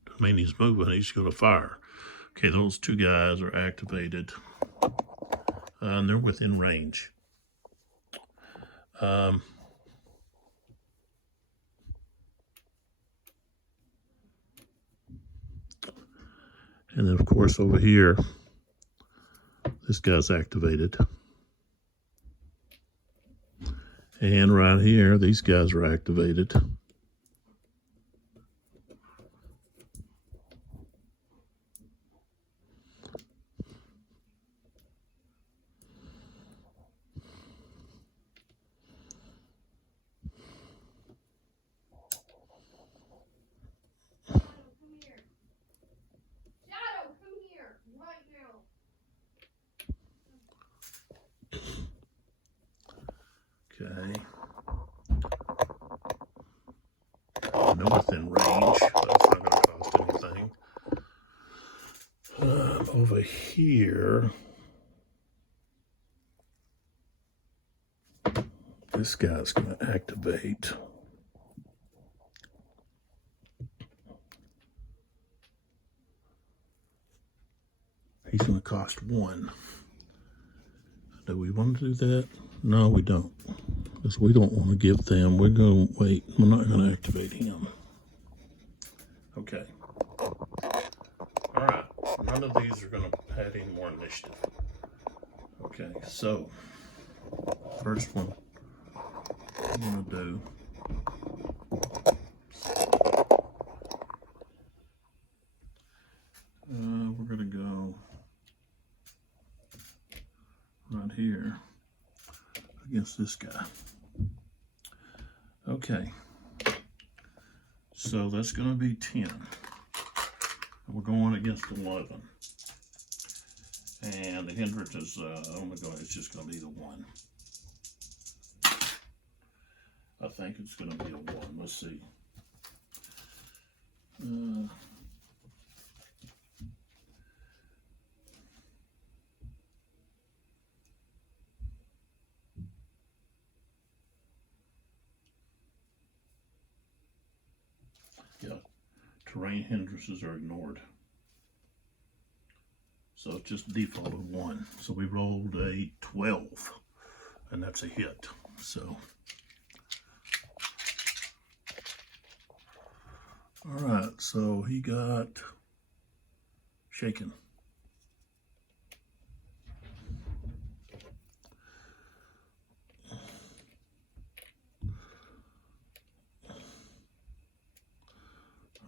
I mean, he's moving. He's going to fire. Okay, those two guys are activated, and they're within range. And then, of course, over here, this guy's activated. And right here, these guys are activated. Okay. No within range. That's not going to cost anything. Over here, this guy's going to activate. He's going to cost 1. Do we want to do that? No, we don't. Because we don't want to give them. We're going to wait. We're not going to activate him. Okay. All right. None of these are going to add any more initiative. Okay, so first one I'm going to do. We're going to go right here against this guy. Okay, so that's going to be 10. We're going against 11. And the hindrance is, oh my God, it's just going to be the 1. I think it's going to be a 1. Let's see. Yeah, terrain hindrances are ignored. So it just defaulted 1. So we rolled a 12, and that's a hit. So, all right, so he got shaken.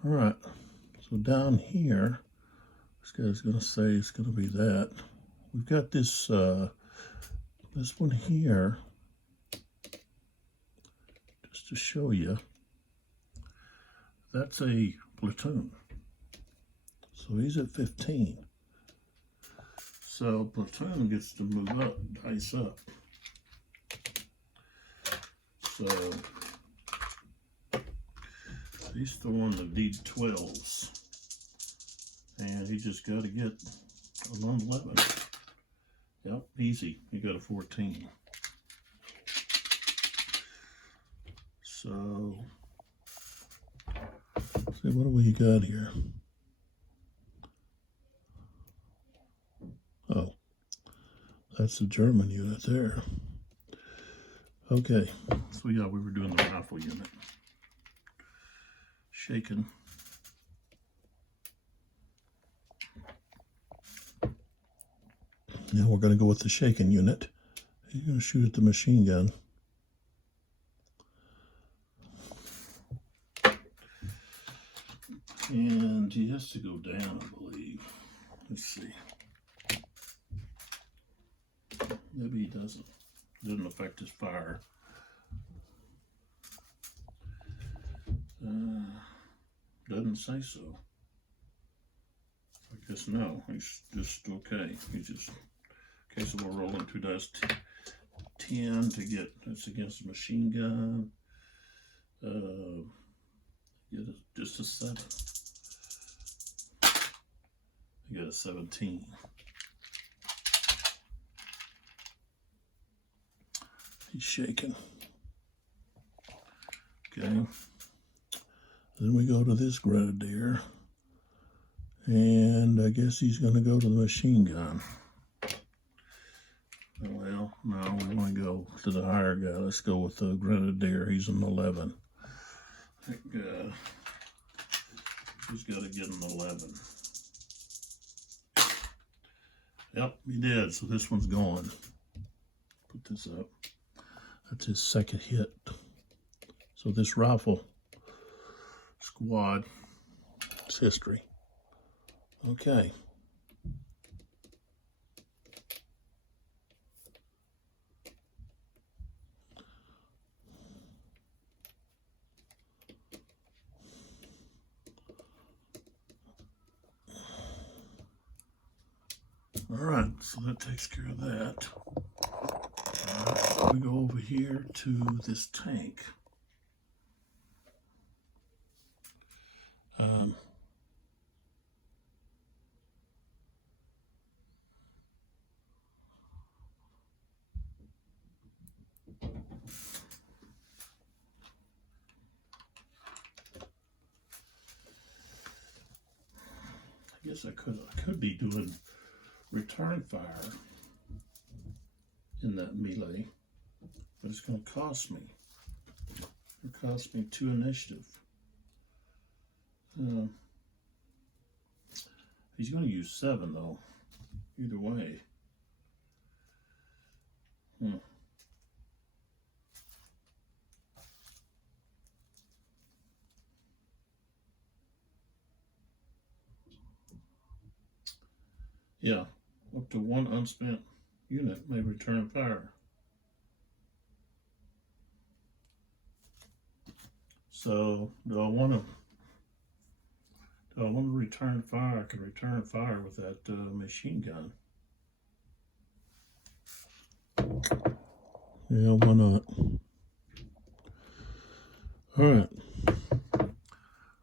All right, so down here, this guy's going to say it's going to be that. We've got this this one here, just to show you. That's a platoon. So he's at 15. So platoon gets to move up, dice up. So he's throwing the D12s. And he just got to get an 11. Yep, easy. He got a 14. So, see, what do we got here? Oh, that's the German unit there. Okay, so yeah, we were doing the rifle unit. Shaken. Now we're going to go with the shaken unit. He's going to shoot at the machine gun. And he has to go down, I believe. Let's see. Maybe he doesn't. Doesn't affect his fire. Doesn't say so. I guess no. He's just okay. He's just... Okay, so we're rolling 2 dice, 10 to get, that's against a machine gun. Get just a 7. I got a 17. He's shaking. Okay. Then we go to this grenadier, And I guess he's going to go to the machine gun. Well, no, we want to go to the higher guy. Let's go with the Grenadier. He's an 11. I think he's got to get an 11. Yep, he did. So this one's going. Put this up. That's his second hit. So this rifle squad is history. Okay. All right, so that takes care of that. All right, so we go over here to this tank. I guess I could be doing return fire in that melee, but it's going to cost me. It cost me 2 initiative. He's going to use 7 though. Either way. Yeah, up to 1 unspent unit may return fire. So, do I want to return fire? I can return fire with that machine gun. Yeah, why not? All right.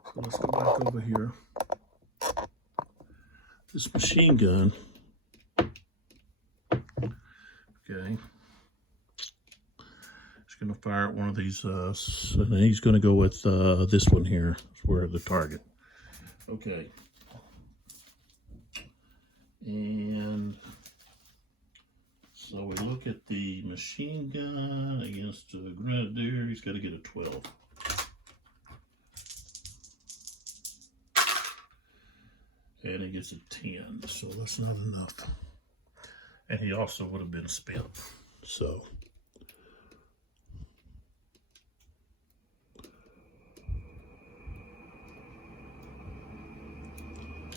So let's go back over here. This machine gun. Okay. He's going to fire at one of these, and he's going to go with this one here, where the target. Okay. And so we look at the machine gun against the Grenadier. He's got to get a 12. And he gets a 10, so that's not enough. And he also would have been spent, so.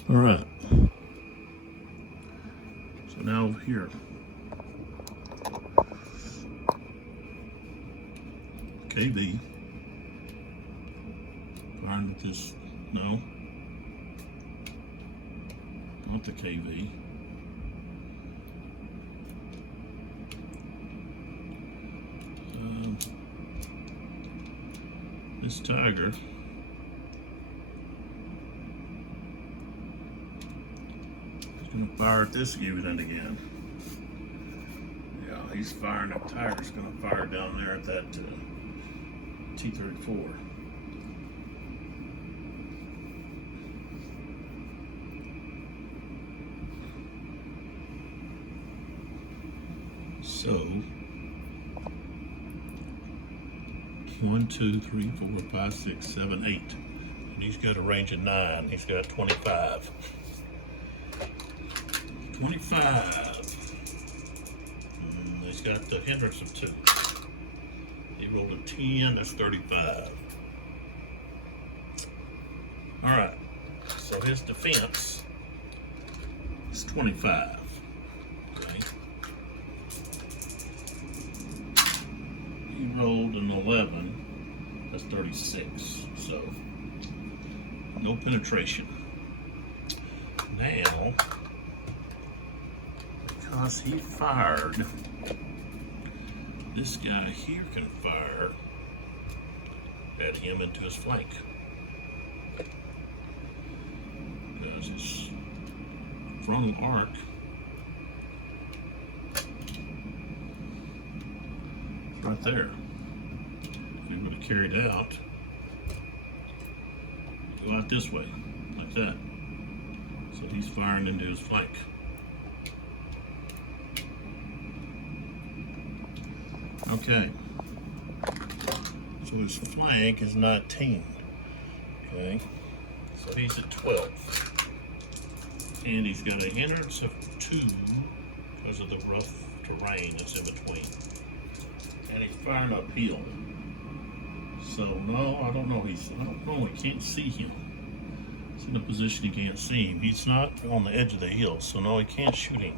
All right. So now over here. KB. Firing with this, no. Not the KV. This Tiger. He's going to fire at this unit again. Yeah, he's firing. That Tiger's going to fire down there at that T-34. So, 1, 2, 3, 4, 5, 6, 7, 8. And he's got a range of 9. He's got 25. 25. And he's got the hindrance of 2. He rolled a 10, that's 35. All right, so his defense is 25. Okay. He rolled an 11, that's 36, so no penetration. Now, because he fired, this guy here can fire at him into his flank. Because his frontal arc is right there. If we would have carried out, go out this way, like that. So he's firing into his flank. Okay. So his flank is 19. Okay. So he's at 12. And he's got a hindrance of 2 because of the rough terrain that's in between. And he's firing uphill. So no, I don't know. I can't see him. He's in a position he can't see him. He's not on the edge of the hill, so no, he can't shoot him.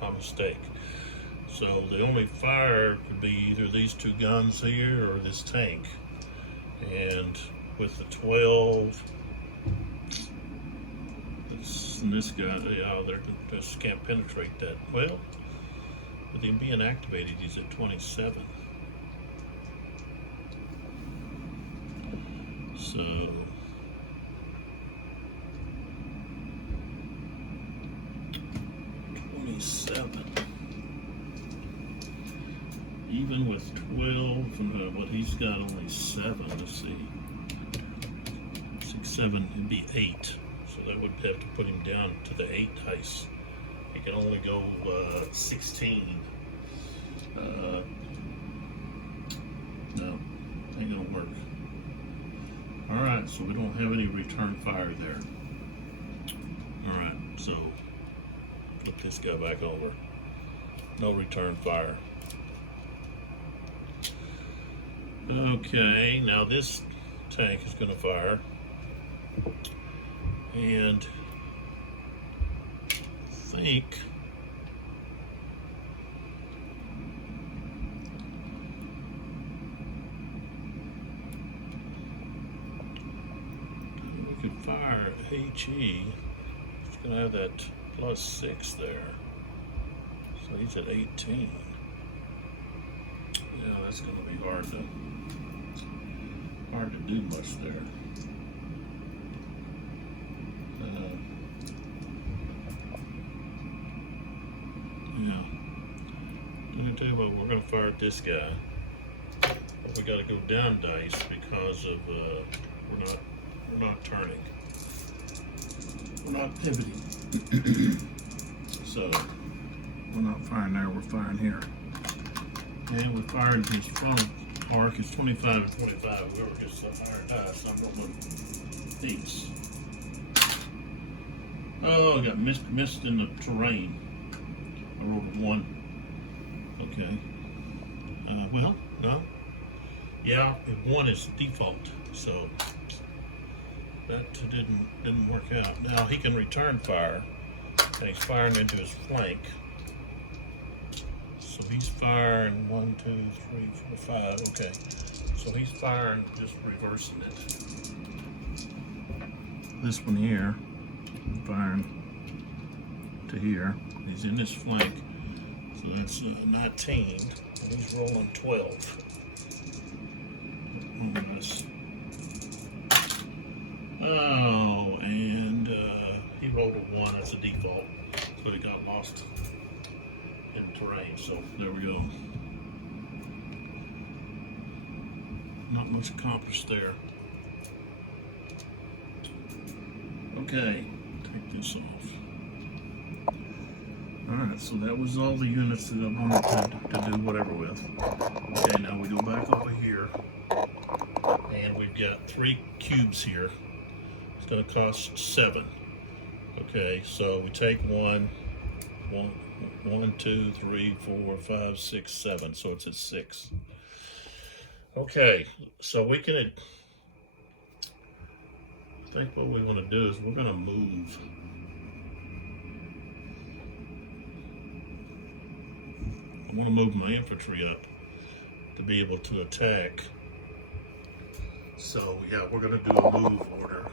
My mistake. So the only fire could be either these 2 guns here or this tank. And with the 12, and this guy, yeah, they just can't penetrate that. Well, with him being activated, he's at 27. So even with 12, what he's got only 7. Let's see, 6, 7, it'd be 8. So that would have to put him down to the 8 dice. He can only go 16. No, ain't gonna work. All right, so we don't have any return fire there. All right, so flip this guy back over. No return fire. Okay, now this tank is going to fire, and I think we could fire HE. It's going to have that +6 there, so he's at 18. Yeah, that's going to be hard to do much there. Yeah. Let me tell you what, we're going to fire at this guy. But we got to go down dice because of we're not turning. We're not pivoting. So we're not firing there. We're firing here. And we're firing his front arc is 25 and 25. We were just firing dice. I'm rolling 8s. Oh, I got missed in the terrain. I rolled a 1. Okay. Well, no. Yeah, 1 is default, so that didn't work out. Now he can return fire, and he's firing into his flank. So he's firing 1, 2, 3, 4, 5. Okay. So he's firing, just reversing it. This one here, firing to here. He's in this flank. So that's 19. And he's rolling 12. Oh, nice. Oh, and he rolled a 1. That's a default. So he got lost in terrain, so there we go. Not much accomplished there. Okay, take this off. Alright, so that was all the units that I wanted to do whatever with. Okay, now we go back over here, and we've got 3 cubes here. It's going to cost 7. Okay, so we take 1, 2, 3, 4, 5, 6, 7. So it's at 6. Okay, so we can. I think what we want to do is we're going to move. I want to move my infantry up to be able to attack. So yeah, we're going to do a move order.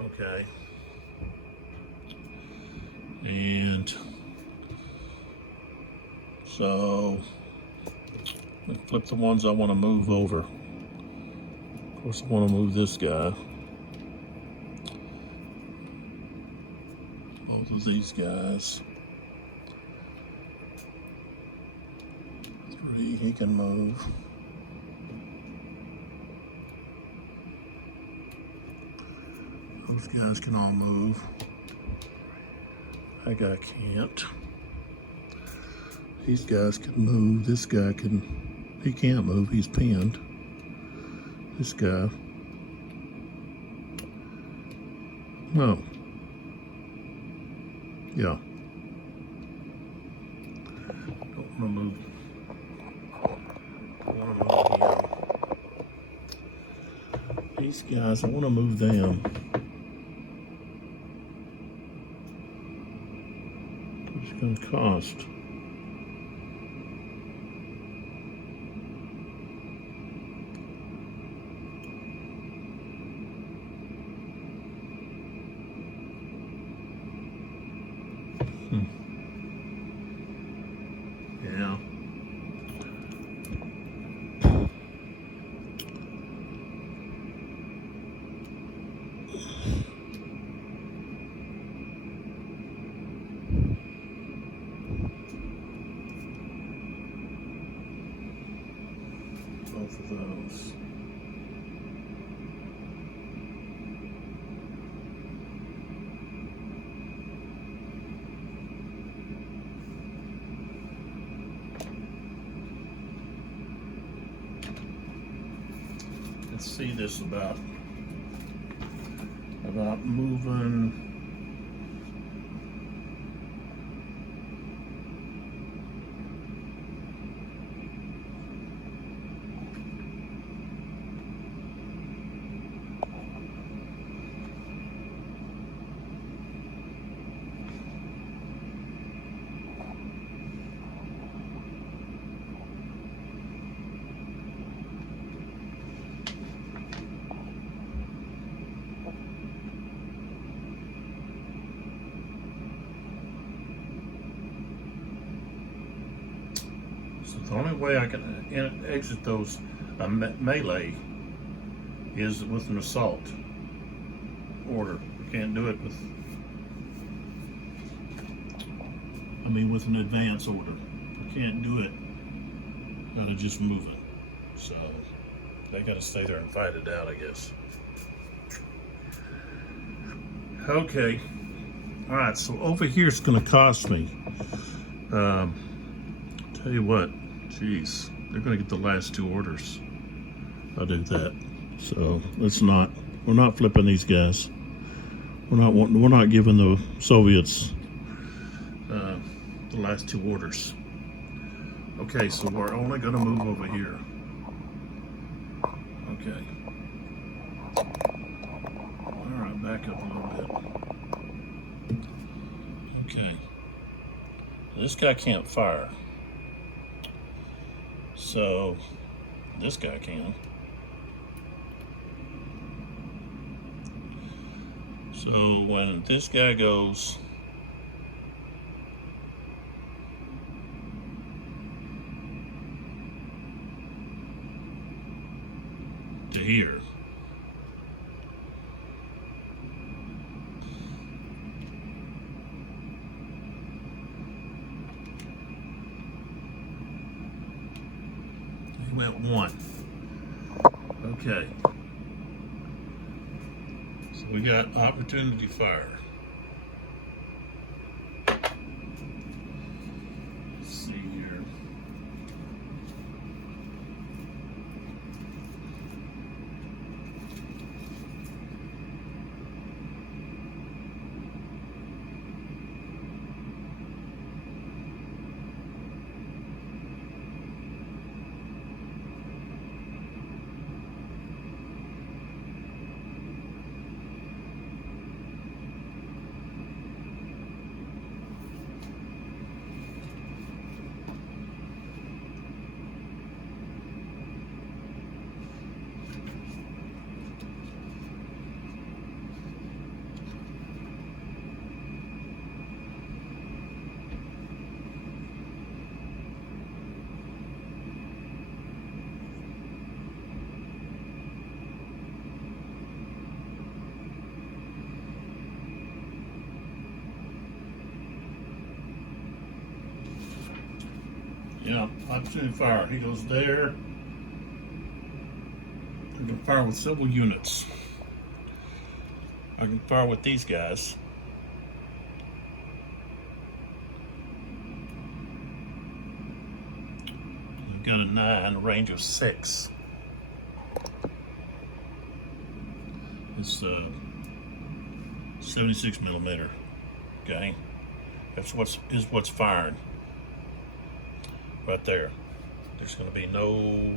Okay. And so let's flip the ones I want to move over. Of course, I want to move this guy. Both of these guys. 3, he can move. Those guys can all move. That guy can't. These guys can move. This guy can, he can't move, he's pinned. This guy, no. Yeah. Don't want to move. I want to move him. These guys, I want to move them. What's it going to cost? Yeah. Both of those. Let's see this about moving. The only way I can exit those melee is with an assault order. I can't do it with, with an advance order. I can't do it out of just moving. So they gotta stay there and fight it out, I guess. Okay. All right, so over here it's gonna cost me. Tell you what, geez, they're gonna get the last two orders. I'll do that. So we're not flipping these guys. We're not giving the Soviets the last two orders. Okay, so we're only gonna move over here. Okay. All right, back up a little bit. Okay. This guy can't fire. So this guy can. So when this guy goes to here, he went one. Okay. So we got opportunity fire. Let's see here. Yeah, opportunity fire. He goes there. We can fire with civil units. I can fire with these guys. I've got a 9, range of 6. It's 76 millimeter. Okay, that's what's firing right there. There's going to be no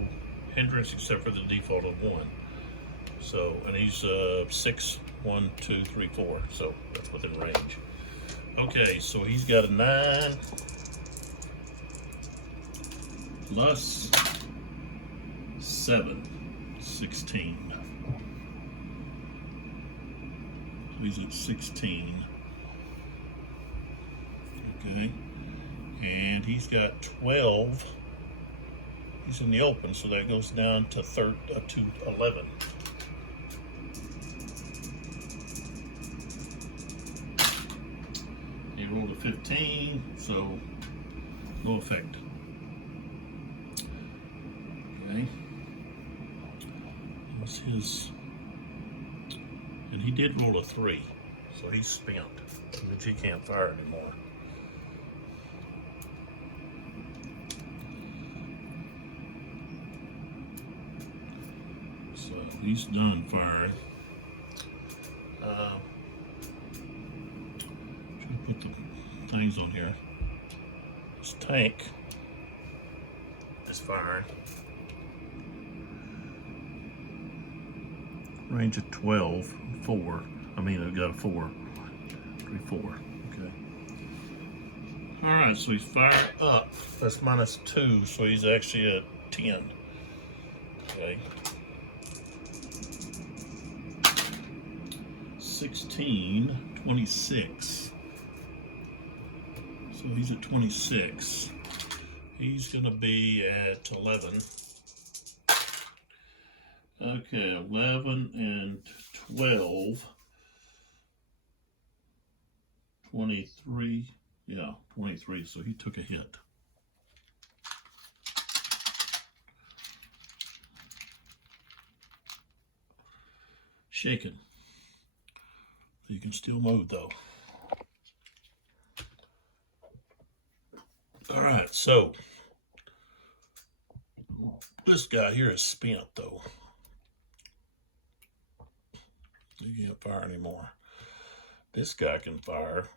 hindrance except for the default of 1. So, and he's 6, 1, 2, 3, 4. So that's within range. Okay, so he's got a 9 plus 7, 16. So he's at 16. Okay, and he's got 12. He's in the open, so that goes down to 11. He rolled a 15, so no effect. Okay, what's his? And he did roll a 3, so he's spent. That means he can't fire anymore. So he's done firing. Should put the things on here. This tank is firing. Range of 12, 4. I mean, I've got a 4. 3, 4. Okay. All right, so he's fired up. That's -2, so he's actually at 10. Okay. 16, 26. So he's at 26. He's going to be at 11. Okay, 11 and 12. 23. Yeah, 23. So he took a hit. Shaken. You can still move though. All right, so this guy here is spent though. He can't fire anymore. This guy can fire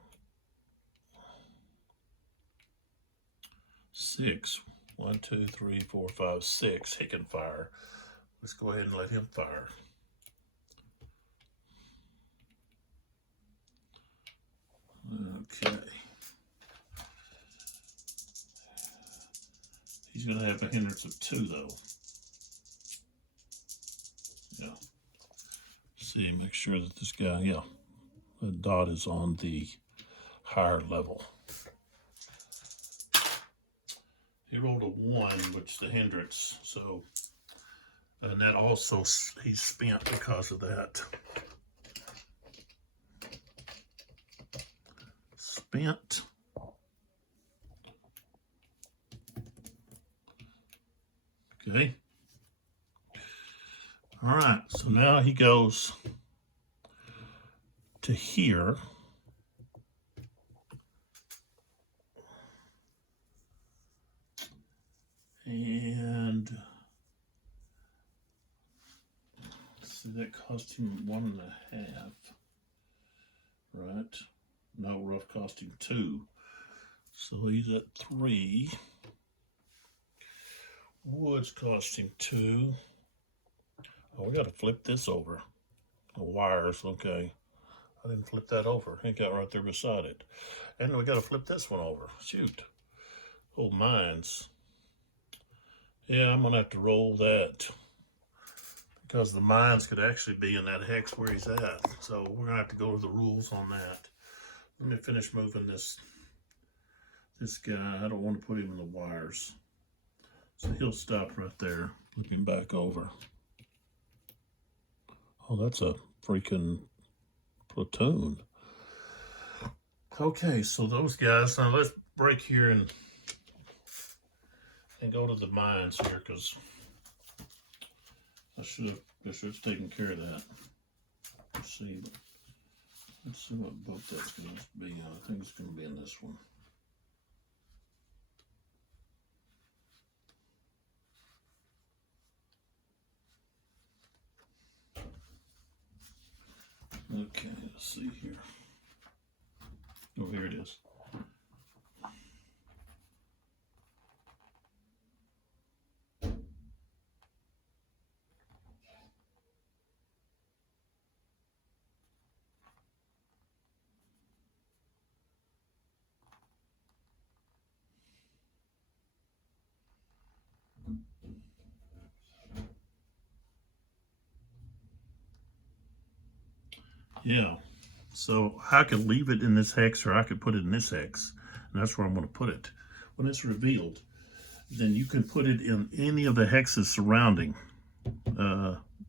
6. 1, 2, 3, 4, 5, 6. He can fire. Let's go ahead and let him fire. Okay. He's going to have a hindrance of 2 though. Yeah. See, make sure that this guy, yeah, the dot is on the higher level. He rolled a 1, which is the hindrance, so, and that also, he's spent because of that. Spent. Okay. All right, so now he goes to here. And see, that cost him 1.5, right? No, rough cost him 2. So he's at 3. Woods cost him 2. Oh, we got to flip this over. The wires, okay. I didn't flip that over. It got right there beside it. And we got to flip this one over. Shoot. Oh, mines. Yeah, I'm going to have to roll that because the mines could actually be in that hex where he's at. So we're going to have to go to the rules on that. Let me finish moving this guy. I don't want to put him in the wires. So he'll stop right there, looking back over. Oh, that's a freaking platoon. Okay, so those guys, now let's break here and go to the mines here, because I should have taken care of that. Let's see. Let's see what boat that's going to be in. I think it's going to be in this one. Okay, let's see here. Oh, here it is. Yeah, so I could leave it in this hex or I could put it in this hex, and that's where I'm going to put it. When it's revealed, then you can put it in any of the hexes surrounding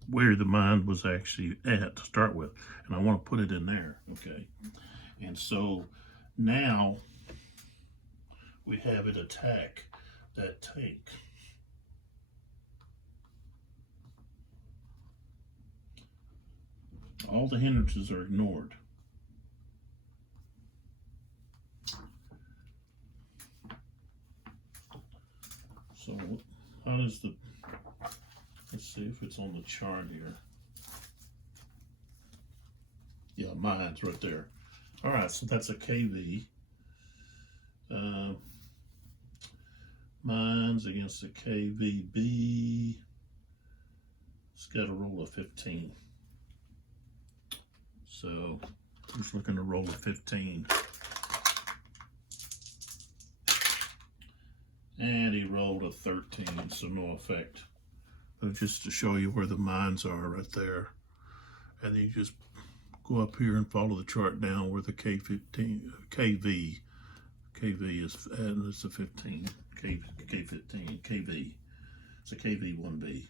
where the mine was actually at to start with, and I want to put it in there, okay? And so now we have it attack that tank. All the hindrances are ignored. So how does the, let's see if it's on the chart here. Yeah, mine's right there. All right, so that's a KV. Mines against a KVB. It's got a roll of 15. So he's looking to roll a 15. And he rolled a 13, so no effect. But just to show you where the mines are right there. And then you just go up here and follow the chart down where the KV is, and it's a 15, K15, KV. It's a KV1B.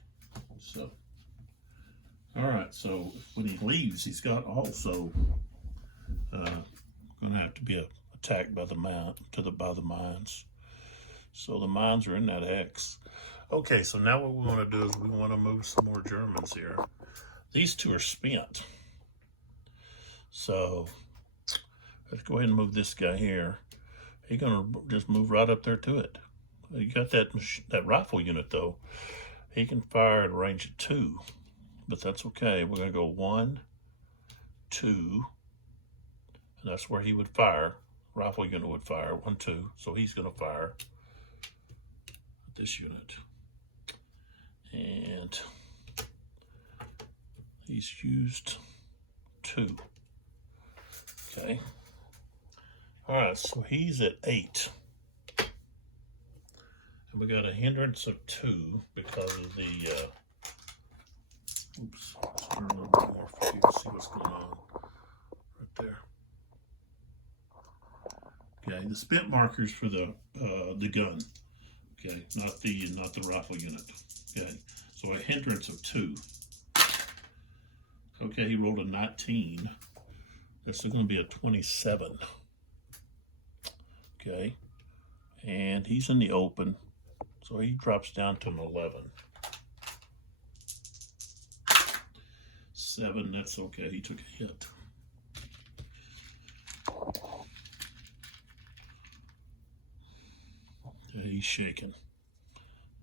So, all right, so when he leaves, he's got also going to have to be attacked by the mines. So the mines are in that X. Okay, so now what we want to do is we want to move some more Germans here. These two are spent. So let's go ahead and move this guy here. He's gonna just move right up there to it. You got that rifle unit though. He can fire at a range of 2, but that's okay. We're gonna go 1, 2, and that's where he would fire. Rifle unit would fire 1, 2. So he's gonna fire at this unit, and he's used 2. Okay. All right, so he's at 8. And we got a hindrance of 2 because of the, oops, let's turn a little bit more for you to see what's going on right there. Okay, the spent markers for the gun. Okay, not the rifle unit. Okay, so a hindrance of 2. Okay, he rolled a 19. This is going to be a 27. Okay, and he's in the open, so he drops down to an 11. 7, that's okay, he took a hit. Yeah, he's shaking,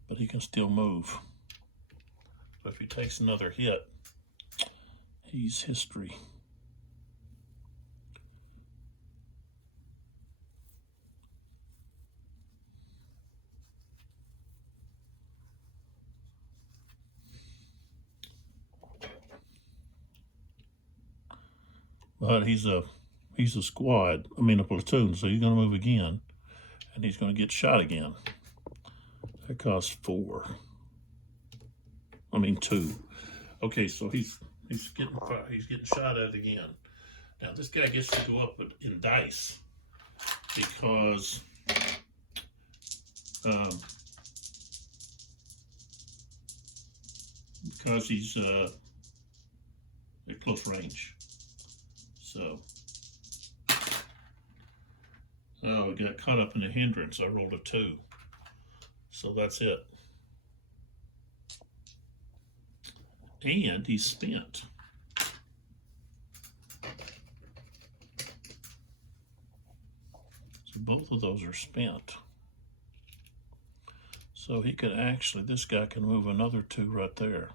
but he can still move. But if he takes another hit, he's history. But he's a squad, a platoon, so he's going to move again, and he's going to get shot again. That costs 4. 2. Okay, so he's getting shot at again. Now this guy gets to go up in dice because he's at close range. So, oh, I got caught up in a hindrance. I rolled a 2. So that's it. And he's spent. both of those are spent. So he could actually, this guy can move another 2 right there.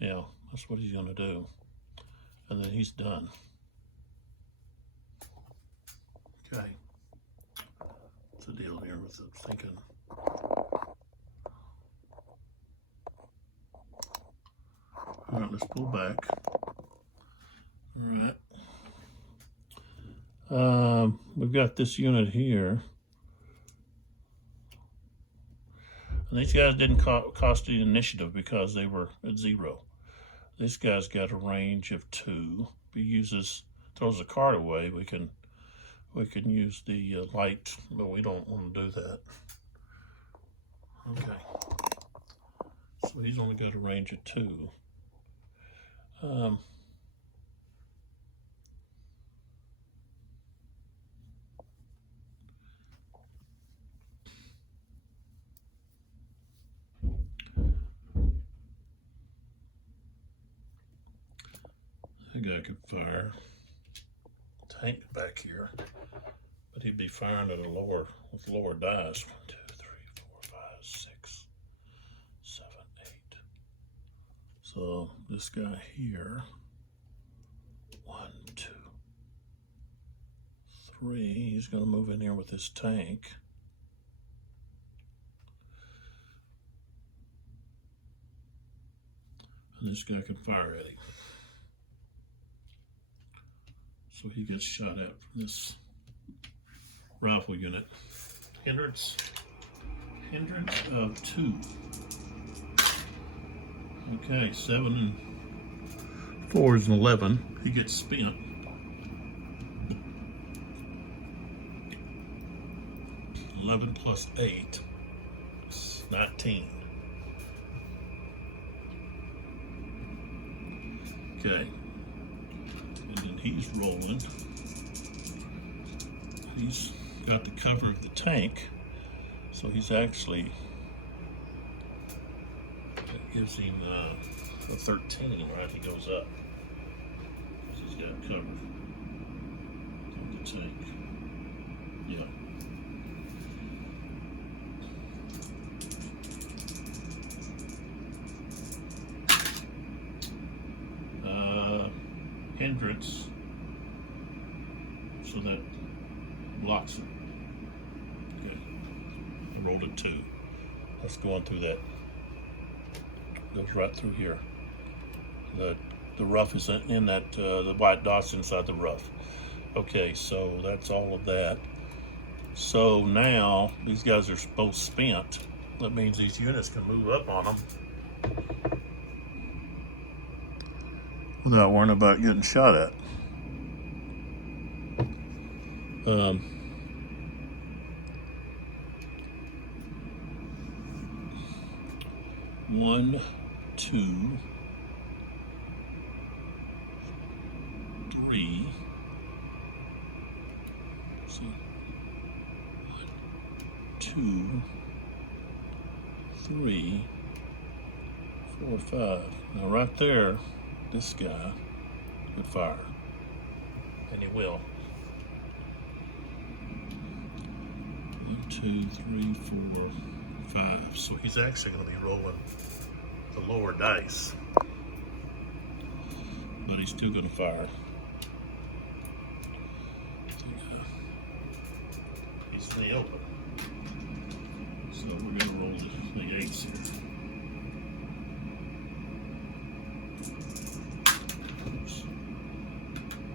Yeah, that's what he's gonna do. And then he's done. Okay. What's the deal here with the thinking? All right, let's pull back. All right. We've got this unit here. And these guys didn't cost the initiative because they were at 0. This guy's got a range of 2. If he throws a card away, we can use the light, but we don't want to do that. Okay. So he's only got a range of 2. The guy could fire tank back here, but he'd be firing at with lower dice. 1, 2, 3, 4, 5, 6, 7, 8. So this guy here, 1, 2, 3. He's going to move in here with his tank. And this guy can fire at him. So he gets shot at from this rifle unit. Hindrance of 2. Okay, 7 and 4 is an 11. He gets spent. 11 plus 8 is 19. Okay. And then he's rolling. He's got the cover of the tank, so he's actually, that gives him a 13, right? He goes up. He's got cover of the tank. Yeah. Hindrance, so that blocks it. Okay, I rolled a 2. That's going through that. Goes right through here. The rough is in that, the white dot's inside the rough. Okay, so that's all of that. So now these guys are both spent. That means these units can move up on them without worrying about getting shot at. One, 2, 3. So 1, 2, 3, 4, 5. Now right there, this guy would fire, and he will. 1, 2, 3, 4, 5. So he's actually going to be rolling the lower dice, but he's still going to fire. He's in the open, so we're going to roll the 8s here.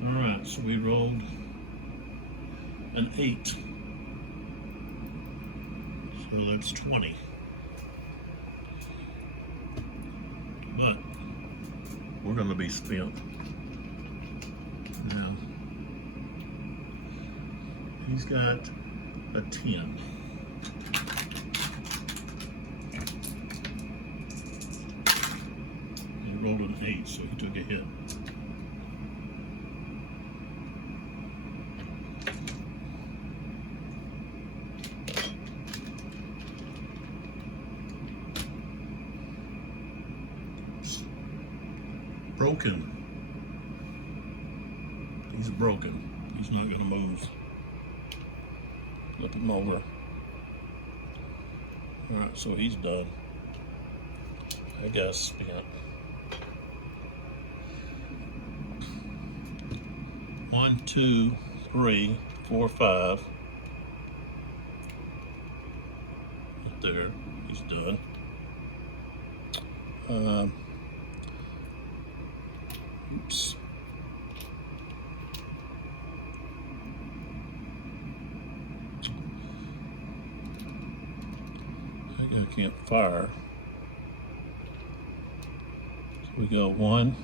All right, so we rolled an 8. So that's 20. But we're going to be spent. Now, he's got a 10. He rolled an 8, so he took a hit. Broken. He's broken. He's not going to move. Flip him over. Alright, so he's done. That guy's spent. 1, 2, 3, 4, 5. Right there. He's done. Oops. I can't fire. So we go 1,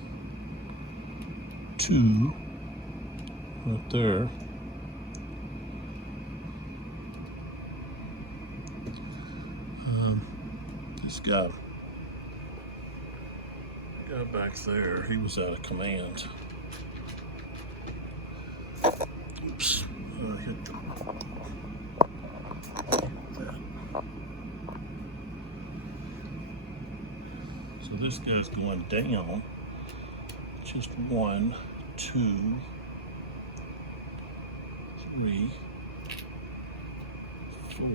2, right there. This guy back there, he was out of command. Oops. Hit that. So this guy's going down. Just 1, 2, 3, 4.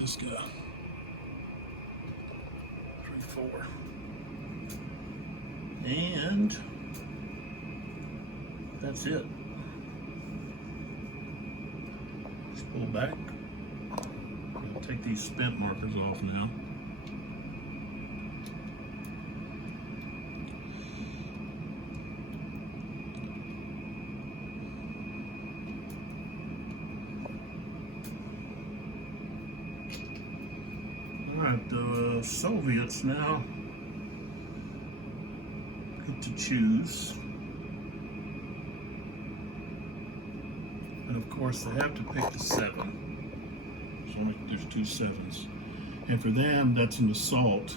This guy. 3, 4. And that's it. Just pull back. I'll take these spent markers off now. Alright, the Soviets now get to choose. And of course they have to pick the 7. There's 2 7s. And for them, that's an assault.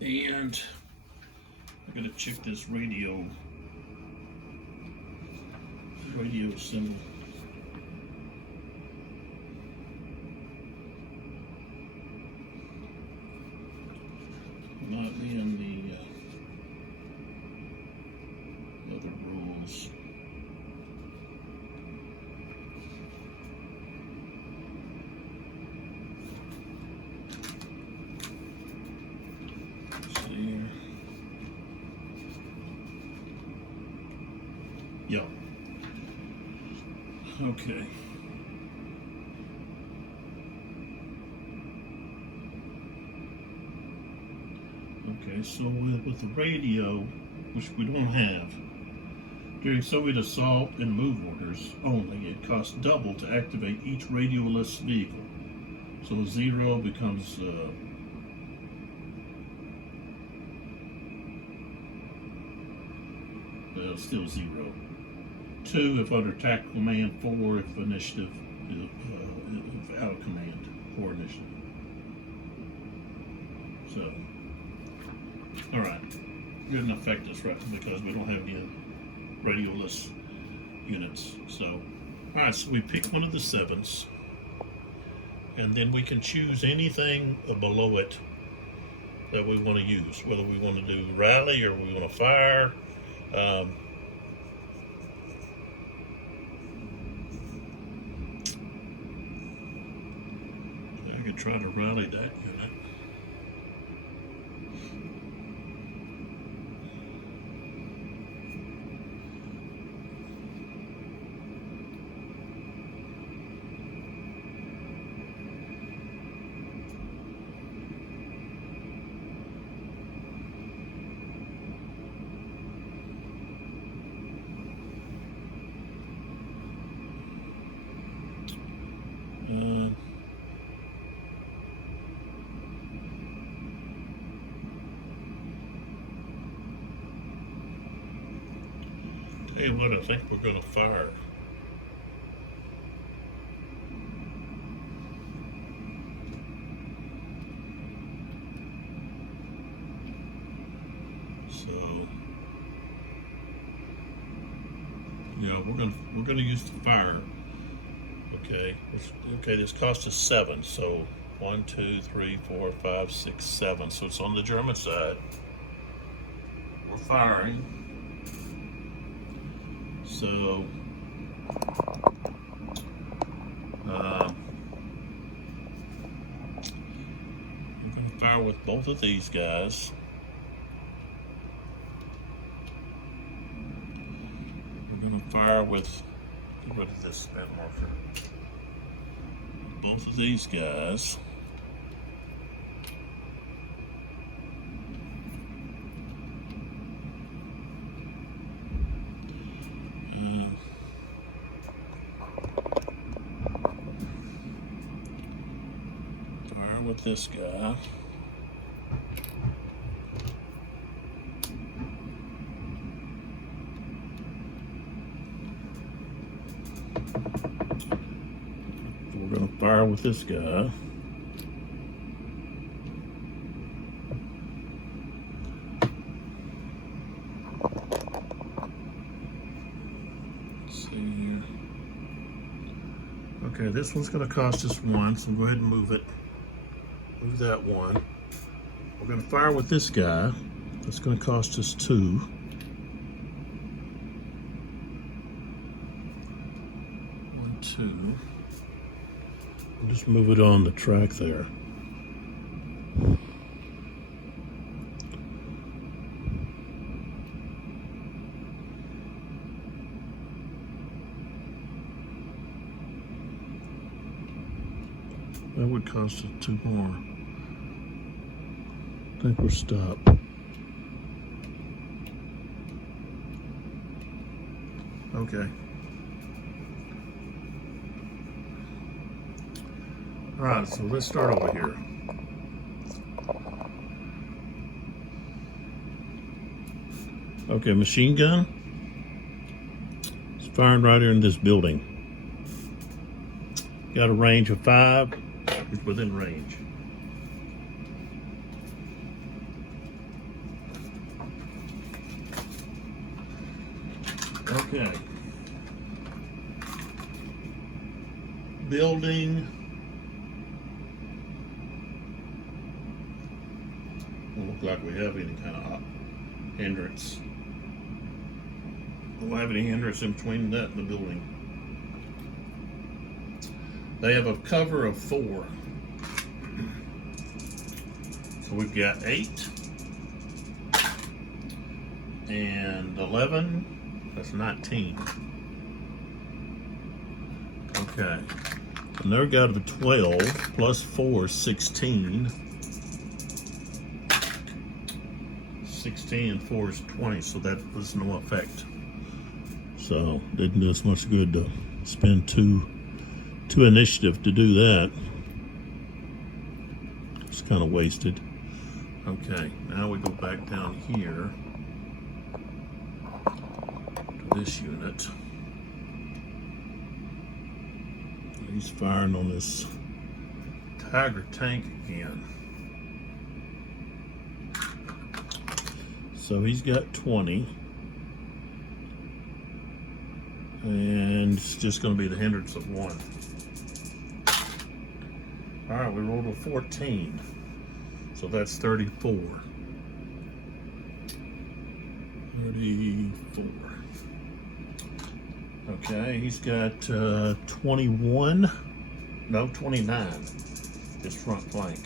And I'm gonna check this radio symbol. Not in the other rules. See here. Yeah. Okay. Okay, so with the radio, which we don't have, during Soviet assault and move orders only, it costs double to activate each radioless vehicle. So 0 becomes still 0. 2 if under tactical command. 4 if initiative if out of command or initiative. So, all right, it doesn't affect us right because we don't have any radioless units. So, all right, so we pick one of the 7s, and then we can choose anything below it that we want to use, whether we want to do rally or we want to fire. I could try to rally that unit. Hey, what I think we're gonna fire. So yeah, we're gonna use the fire. Okay. Okay, this cost us 7. So 1, 2, 3, 4, 5, 6, 7. So it's on the German side. We're firing. So we're going to fire with both of these guys. We're going to fire with, get rid of this spin marker. Both of these guys. Fire with this guy. We're going to fire with this guy. Let's see here. Okay, this one's going to cost us 1, so go ahead and move it. Move that one. We're going to fire with this guy. That's going to cost us 2. 1, 2. We'll just move it on the track there. That would cost us 2 more. I think we're stopped. Okay. All right, so let's start over here. Okay, machine gun. It's firing right here in this building. Got a range of 5. It's within range. Okay. Building. Don't look like we have any kind of hindrance. Don't have any hindrance in between that and the building. They have a cover of 4. So we've got 8 and 11. That's 19. Okay. And they've got a 12 plus 4 is 16. 16 and 4 is 20, so that was no effect. So didn't do us much good to spend two initiative to do that. It's kind of wasted. Okay, now we go back down here to this unit. He's firing on this Tiger tank again. So he's got 20. And it's just going to be the hindrance of 1. All right, we rolled a 14. So that's 34. 34. Okay, he's got 21. No, 29. His front flank.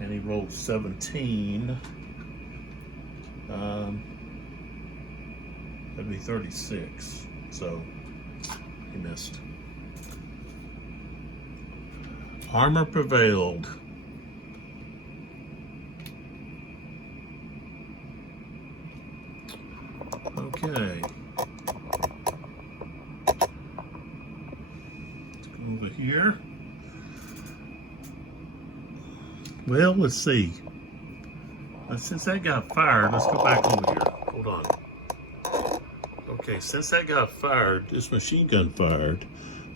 And he rolled 17. That'd be 36. So he missed. Armor prevailed. Okay. Let's go over here. Well, let's see. Since that got fired, let's go back over here. Hold on. Okay, since that guy fired, this machine gun fired,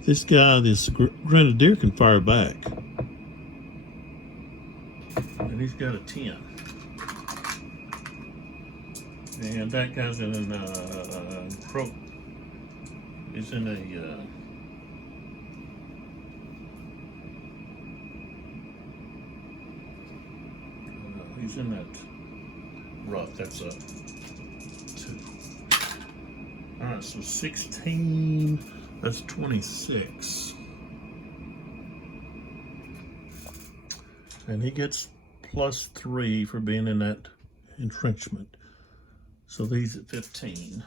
this guy, this grenadier can fire back. And he's got a 10. And that guy's in he's in a he's in that rough. That's a 2. All right, so 16. That's 26. And he gets +3 for being in that entrenchment. So these at 15.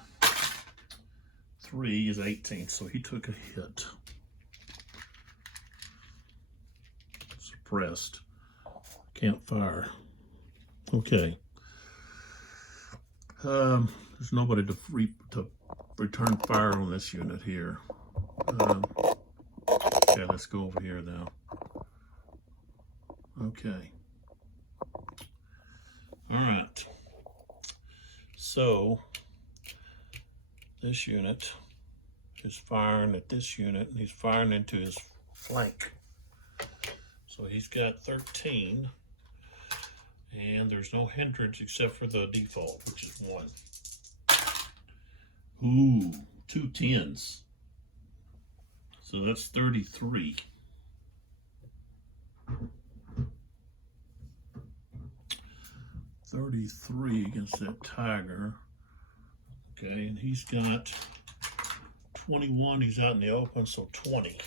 3 is 18, so he took a hit. Suppressed. Can't fire. Okay. There's nobody to return fire on this unit here. Okay, let's go over here now. Okay. All right. So this unit is firing at this unit, and he's firing into his flank. So he's got 13, and there's no hindrance except for the default, which is 1. Ooh, 2 10s. So that's 33. Against that tiger. Okay, and he's got 21. He's out in the open, so 20.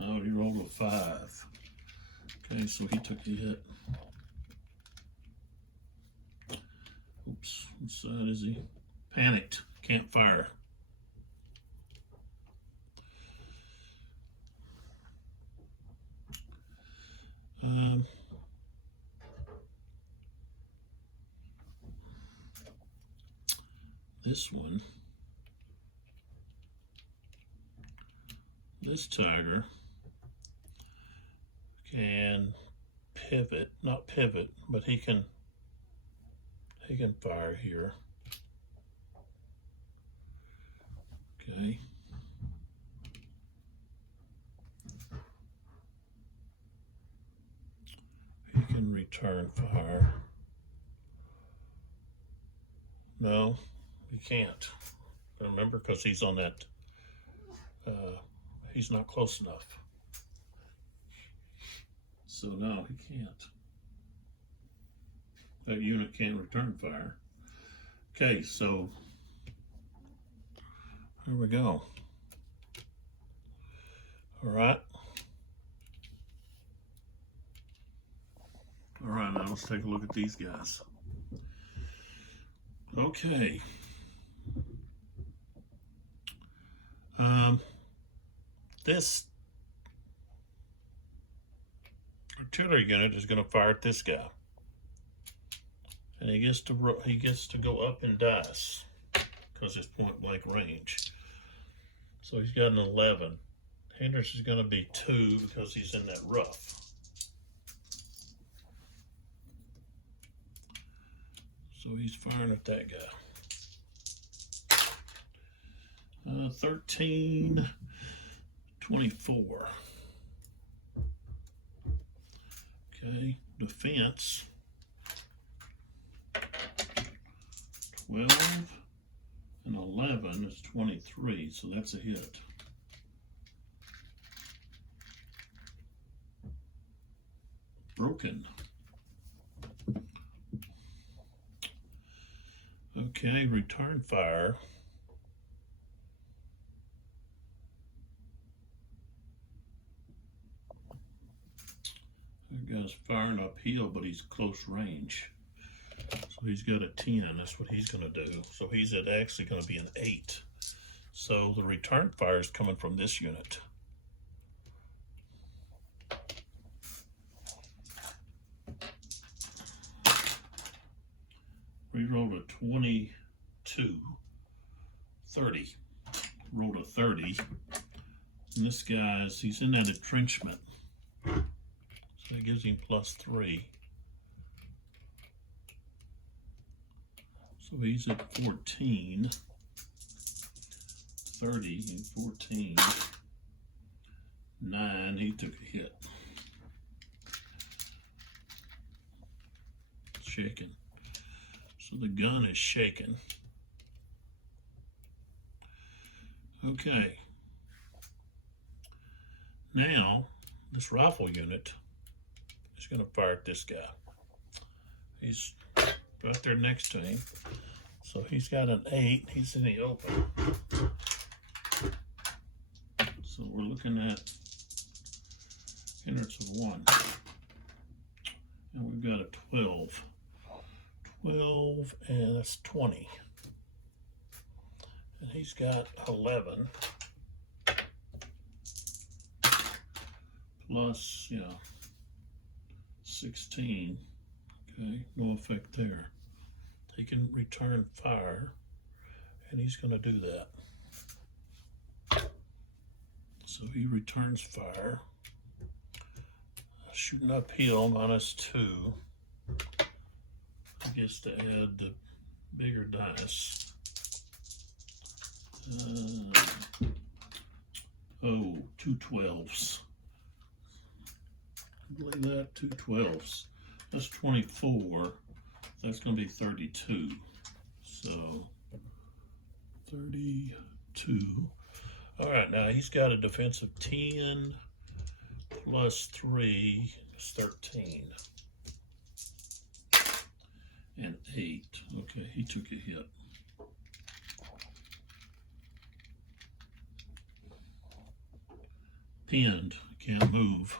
Oh, he rolled a 5. Okay, so he took the hit. Oops, what side is he? Panicked, can't fire. This one, this tiger can pivot, not pivot, but he can fire here. Okay. He can return fire. No, he can't. Remember, because he's on that, he's not close enough. So no, he can't. That unit can't return fire. Okay, so here we go. All right. All right, now let's take a look at these guys. Okay. This artillery unit is going to fire at this guy, and he gets to go up in dice because it's point blank range. So he's got an 11. Hindrance is going to be 2 because he's in that rough. So he's firing at that guy. 13, 24. Okay, defense. 12 and 11 is 23, so that's a hit. Broken. Okay, return fire. That guy's firing uphill, but he's close range. So he's got a 10, that's what he's going to do. So he's actually going to be an 8. So the return fire is coming from this unit. We rolled a 22, 30. Rolled a 30. And this guy's, he's in that entrenchment. So that gives him +3. So he's at 14, 30 and 14, 9, he took a hit. Shaking. So the gun is shaking. Okay. Now, this rifle unit is going to fire at this guy. He's right there next to him. So he's got an 8. He's in the open. So we're looking at hindrance of 1. And we've got a 12. 12, and that's 20. And he's got 11. Plus, 16. Okay, no effect there. He can return fire, and he's going to do that. So he returns fire. Shooting uphill, -2. I guess to add the bigger dice. 2 12s. I believe that, 2 12s. That's 24. That's going to be 32. So 32. All right, now he's got a defensive 10 plus 3 is 13. And 8. Okay, he took a hit. Pinned, can't move.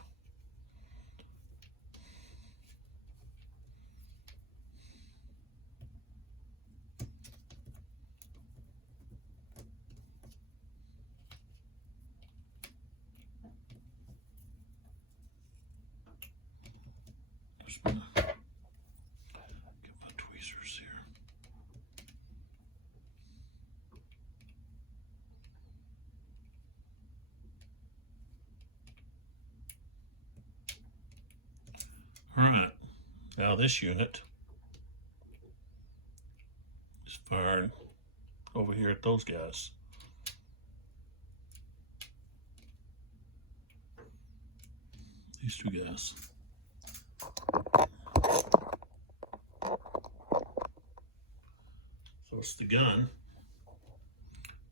Just gonna get my tweezers here. All right, now this unit is firing over here at those guys. These 2 guys. So it's the gun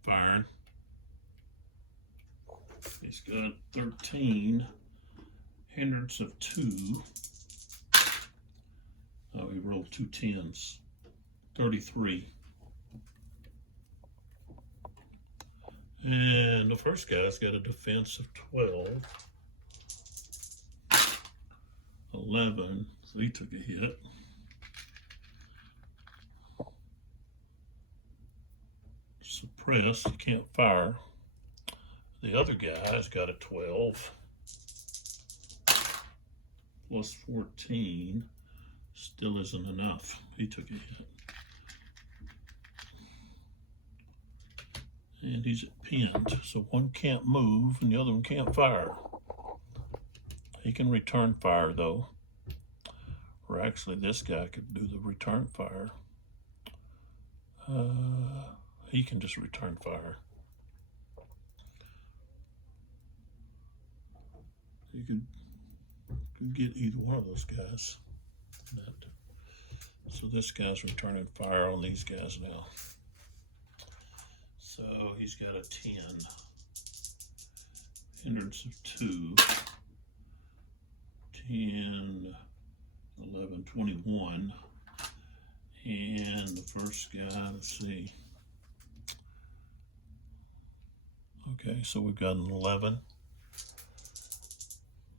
firing. He's got 13, hindrance of 2. Oh, he rolled 2 10s. 33. And the first guy's got a defense of 12. 11. So he took a hit. Suppressed, he can't fire. The other guy's got a 12. Plus 14. Still isn't enough. He took a hit. And he's pinned, so one can't move and the other one can't fire. He can return fire though. Or actually this guy could do the return fire. He can just return fire. You could get either one of those guys. So this guy's returning fire on these guys now. So he's got a 10. Hindrance of 2. 10, 11, 21. And the first guy, let's see. Okay, so we've got an 11.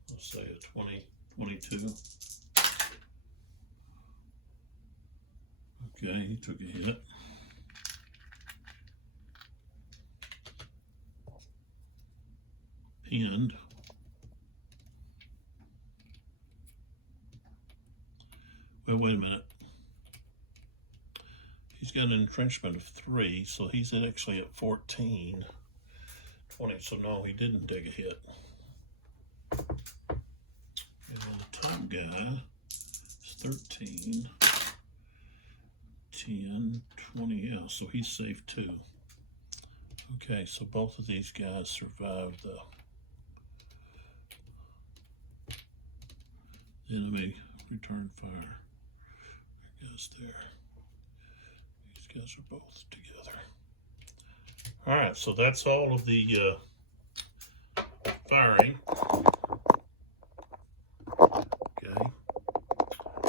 Let's say a 20, 22. Okay, he took a hit. Pinned. Well, wait a minute. He's got an entrenchment of 3, so he's actually at 14. 20, so no, he didn't take a hit. And the top guy is 13. 10, 20, yeah, so he's safe too. Okay, so both of these guys survived the enemy return fire. There goes there. These guys are both together. All right, so that's all of the firing. Okay.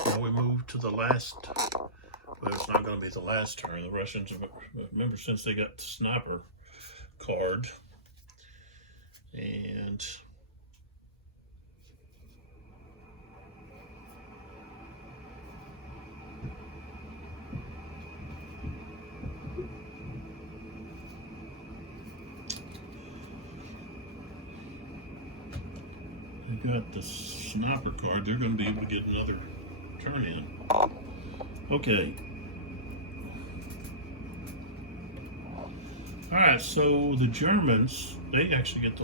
Now we move to the last. Well, it's not going to be the last turn. The Russians, remember, since they got the sniper card, and they got the sniper card, they're going to be able to get another turn in. Okay. All right, so the Germans, they actually get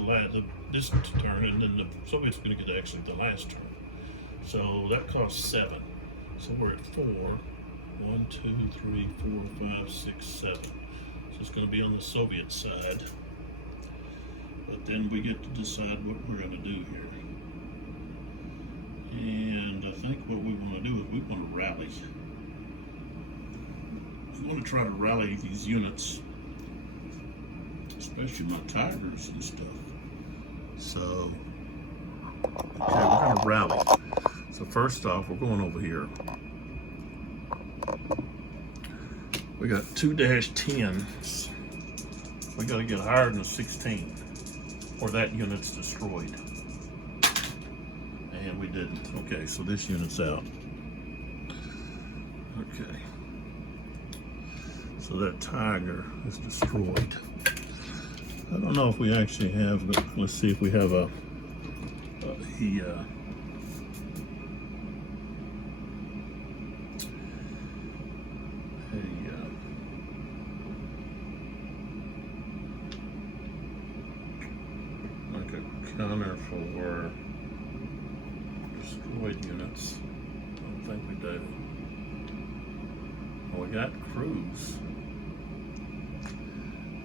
this turn, and then the Soviets are going to get actually the last turn. So that costs 7. So we're at 4. 1, 2, 3, 4, 5, 6, 7. So it's going to be on the Soviet side. But then we get to decide what we're going to do here. And I think what we want to do is we want to rally. We want to try to rally these units, especially my Tigers and stuff. So, okay, we're going to rally. So first off, we're going over here. We got 2-10s. We got to get higher than a 16, or that unit's destroyed. And we didn't. Okay, so this unit's out. Okay. So that Tiger is destroyed. I don't know if we actually have, but let's see if we have a like a counter for destroyed units. I don't think we do. Oh, we got crews.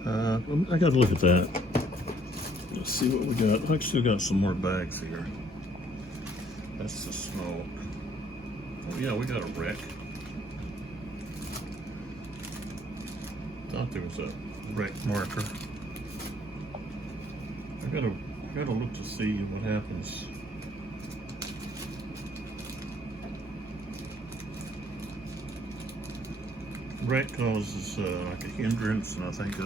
I gotta look at that. Let's see what we got. Actually, we got some more bags here. That's the smoke. Oh yeah, we got a wreck. Thought there was a wreck marker. I gotta look to see what happens. Wreck causes like a hindrance, and I think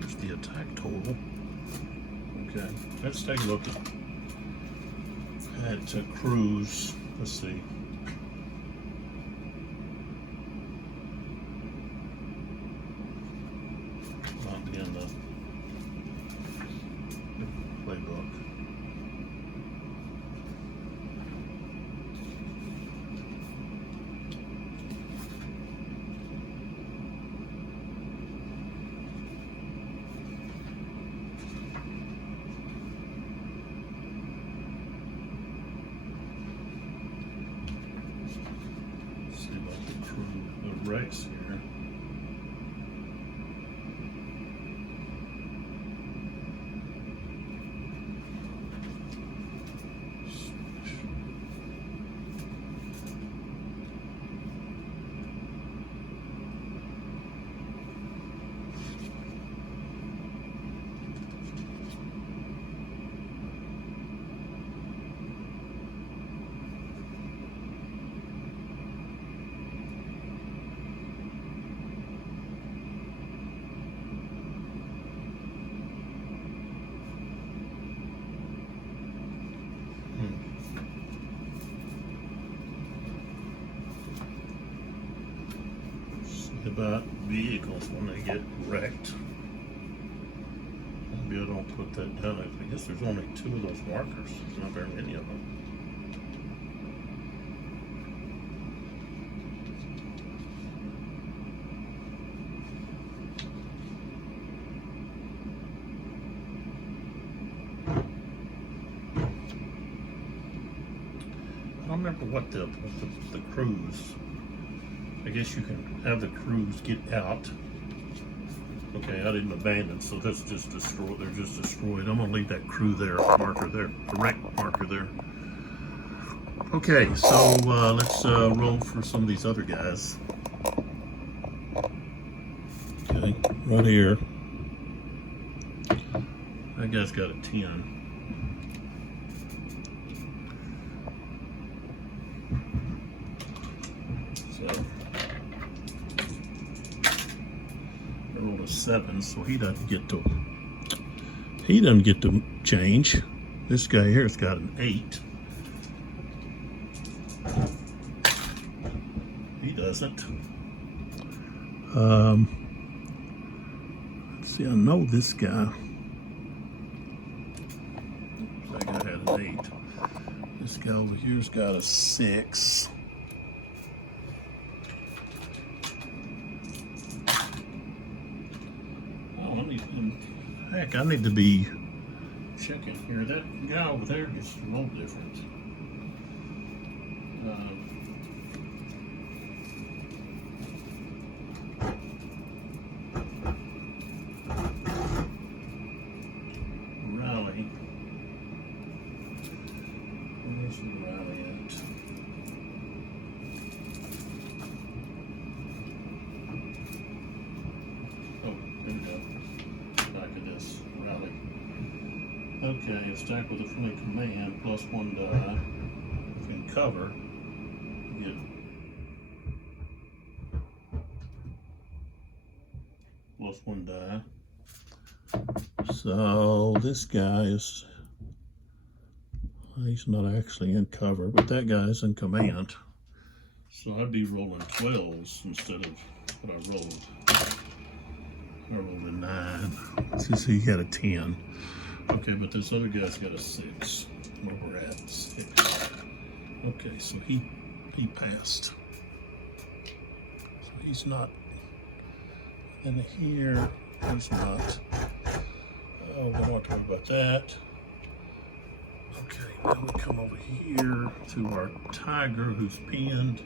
there's the attack total. Okay, let's take a look at crews. Let's see. Might be in the playbook. Wrecks here. About vehicles when they get wrecked. Maybe I don't put that down. I guess there's only 2 of those markers. There's not very many of them. remember what the crews. I guess you can have the crews get out. Okay, I didn't abandon, so that's just destroyed. They're just destroyed. I'm gonna leave that crew there, marker there, the wreck marker there. Okay, so let's roll for some of these other guys. Okay, right here. That guy's got a 10. So I rolled a 7, so he doesn't get to change. This guy here's got an 8. He doesn't. Let's see, I know this guy. That guy had an 8. This guy over here's got a 6. Heck, I need to be checking here. That guy over there gets a little different. Rally. Where's the rally at? Oh, there we go. Back of this rally. Okay, attack with a friendly command plus 1 die. If you can cover, you get plus 1 die. So this guy is, he's not actually in cover, but that guy's in command. So I'd be rolling 12s instead of what I rolled. I rolled a 9. Since he had a 10. Okay, but this other guy's got a 6. Where we're at, 6. Okay, so he passed. So he's not. And here, he's not. Oh, we don't want to talk about that. Okay, now we come over here to our tiger who's pinned.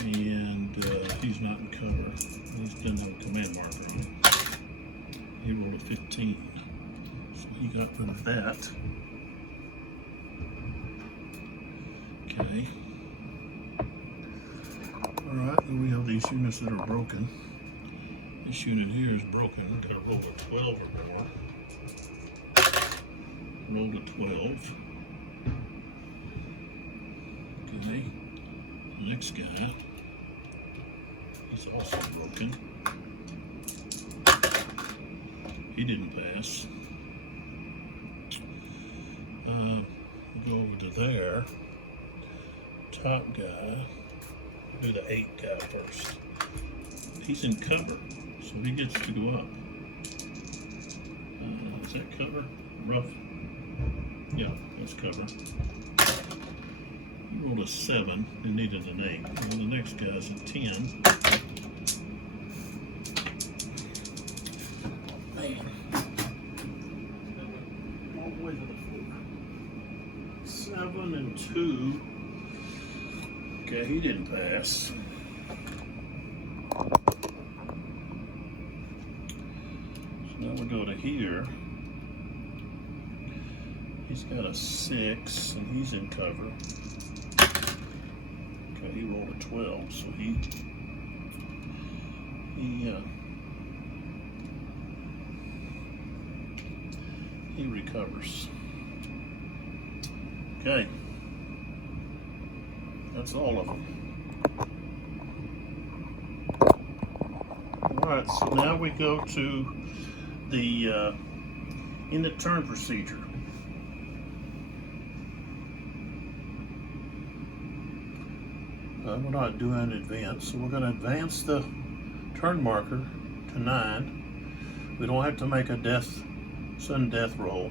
And he's not in cover. He's done have a command marker on him. He rolled a 15. So he got rid of that. Okay. Alright, then we have these units that are broken. This unit here is broken. We're going to roll a 12 or more. Rolled a 12. Okay. Next guy is also broken. He didn't pass. We'll go over to there. Top guy. Do the 8 guy first. He's in cover, so he gets to go up. Is that cover? Rough? Yeah, that's cover. He rolled a 7 and needed an 8. Well, the next guy's a 10. Man. All the way to the floor. 7 and 2. Okay, he didn't pass. So now we go to here. He's got a 6 and he's in cover. Okay, he rolled a 12, so he recovers. Okay. That's all of them. Alright, so now we go to the in the turn procedure. We're not doing advance, so we're going to advance the turn marker to 9. We don't have to make a sudden death roll.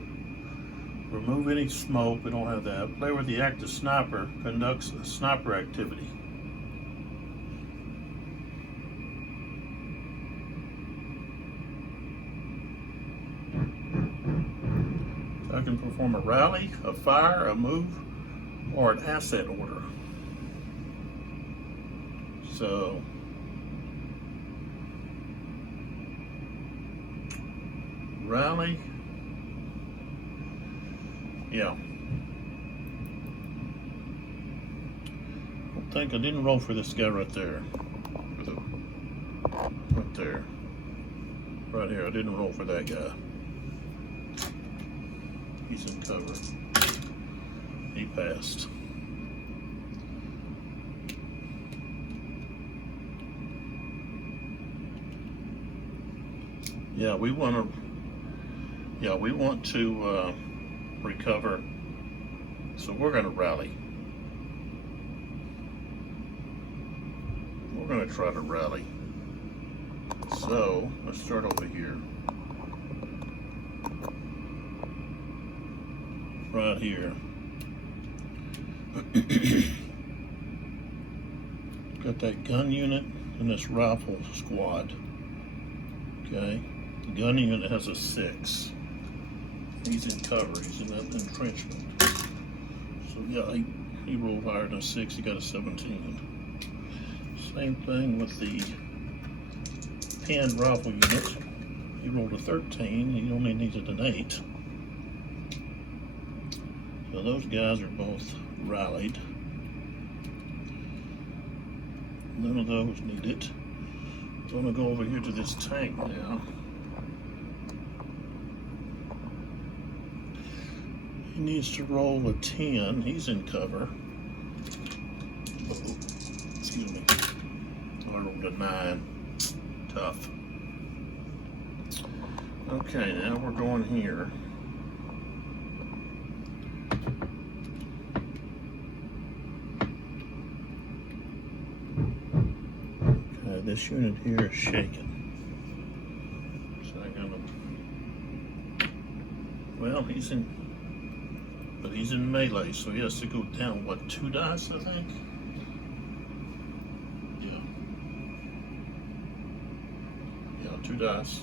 Remove any smoke, we don't have that. Player with the active sniper conducts a sniper activity. I can perform a rally, a fire, a move, or an asset order. So rally, yeah. I think I didn't roll for this guy right there. Right there. Right here, I didn't roll for that guy. He's in cover. He passed. Yeah, we want to recover. So we're going to rally. We're going to try to rally. So let's start over here. Right here. Got that gun unit and this rifle squad. Okay. The gun unit has a 6. He's in cover. He's in that entrenchment. So yeah, he rolled higher than a 6. He got a 17. Same thing with the pinned rifle unit. He rolled a 13. He only needed an 8. So those guys are both rallied. None of those need it. I'm going to go over here to this tank now. He needs to roll a 10. He's in cover. Uh-oh. Excuse me. I rolled a 9. Tough. Okay, now we're going here. Okay, this unit here is shaking. So I'm gonna. Well, he's in melee, so he has to go down, what, 2 dice, I think? Yeah, 2 dice.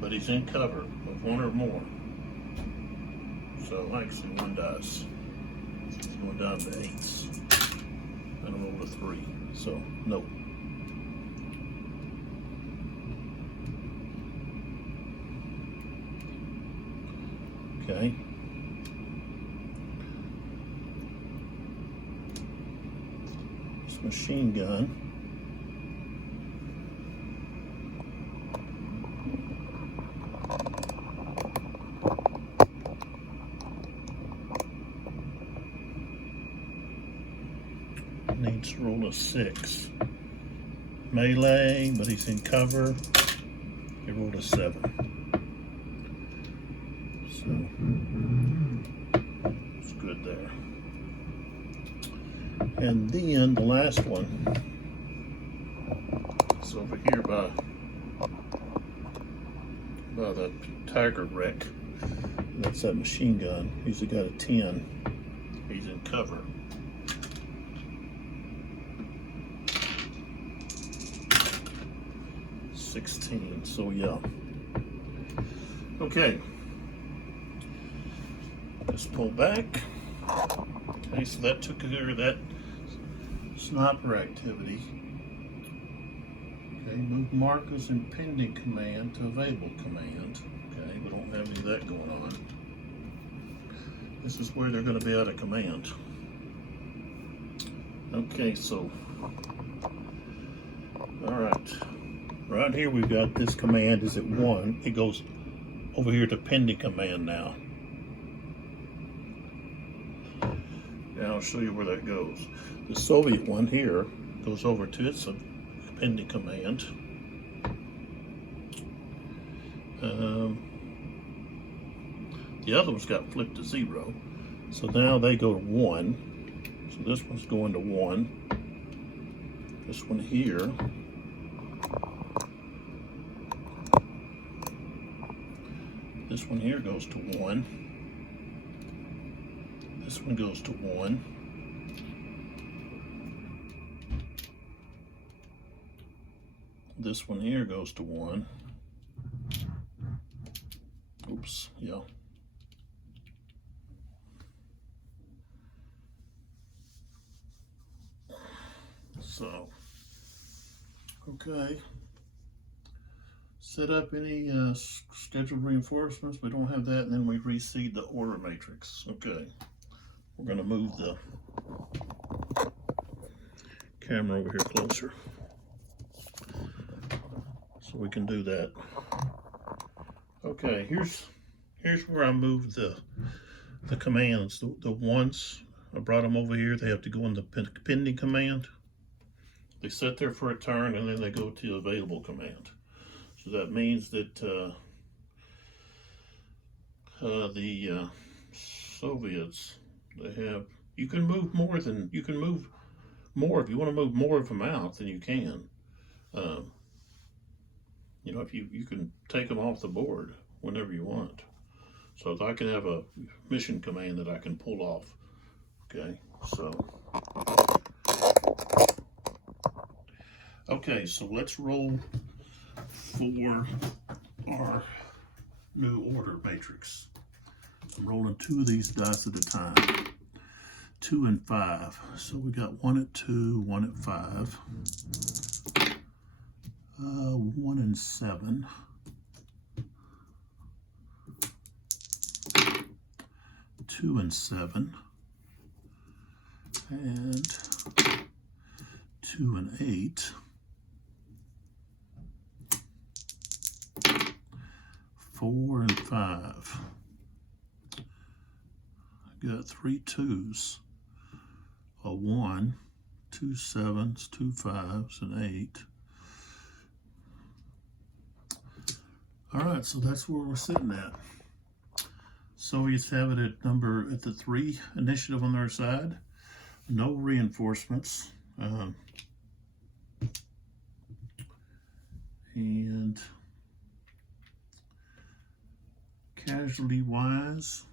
But he's in cover of 1 or more. So actually 1 dice. He's going down to 8s. And I rolled a 3. So no. Okay. This machine gun. Needs to roll a 6. Melee, but he's in cover. He rolled a 7. So it's good there. And then the last one is over here by the Tiger wreck. That's that machine gun. He's got a 10. He's in cover. So yeah. Okay. Let's pull back. Okay, so that took care of that sniper activity. Okay, move markers in pending command to available command. Okay, we don't have any of that going on. This is where they're going to be out of command. Okay, so all right. Right here we've got this command is at 1. It goes over here to pending command now. And I'll show you where that goes. The Soviet one here goes over to its pending command. The other one's got flipped to 0. So now they go to 1. So this one's going to 1. This one here. This one here goes to 1. This one goes to 1. This one here goes to 1. Oops, yeah. Okay. Set up any scheduled reinforcements. We don't have that, and then we reseed the order matrix. Okay. We're going to move the camera over here closer so we can do that. Okay, here's where I moved the commands. The ones, I brought them over here. They have to go in the pending command. They sit there for a turn, and then they go to available command. So that means that the Soviets, they have, you can move more if you want to move more of them out, then you can. You know, if you can take them off the board whenever you want. So I can have a mission command that I can pull off. Okay, so let's roll for our new order matrix. I'm rolling 2 of these dice at a time. 2 and 5. So we got 1 at 2, 1 at 5. 1 and 7. 2 and 7. And 2 and 8. 4 and 5. I got 3 2s, a 1, 2 7s, 2 5s, and 8. All right, so that's where we're sitting at. Soviets have it at the 3 initiative on their side. No reinforcements. And casualty-wise,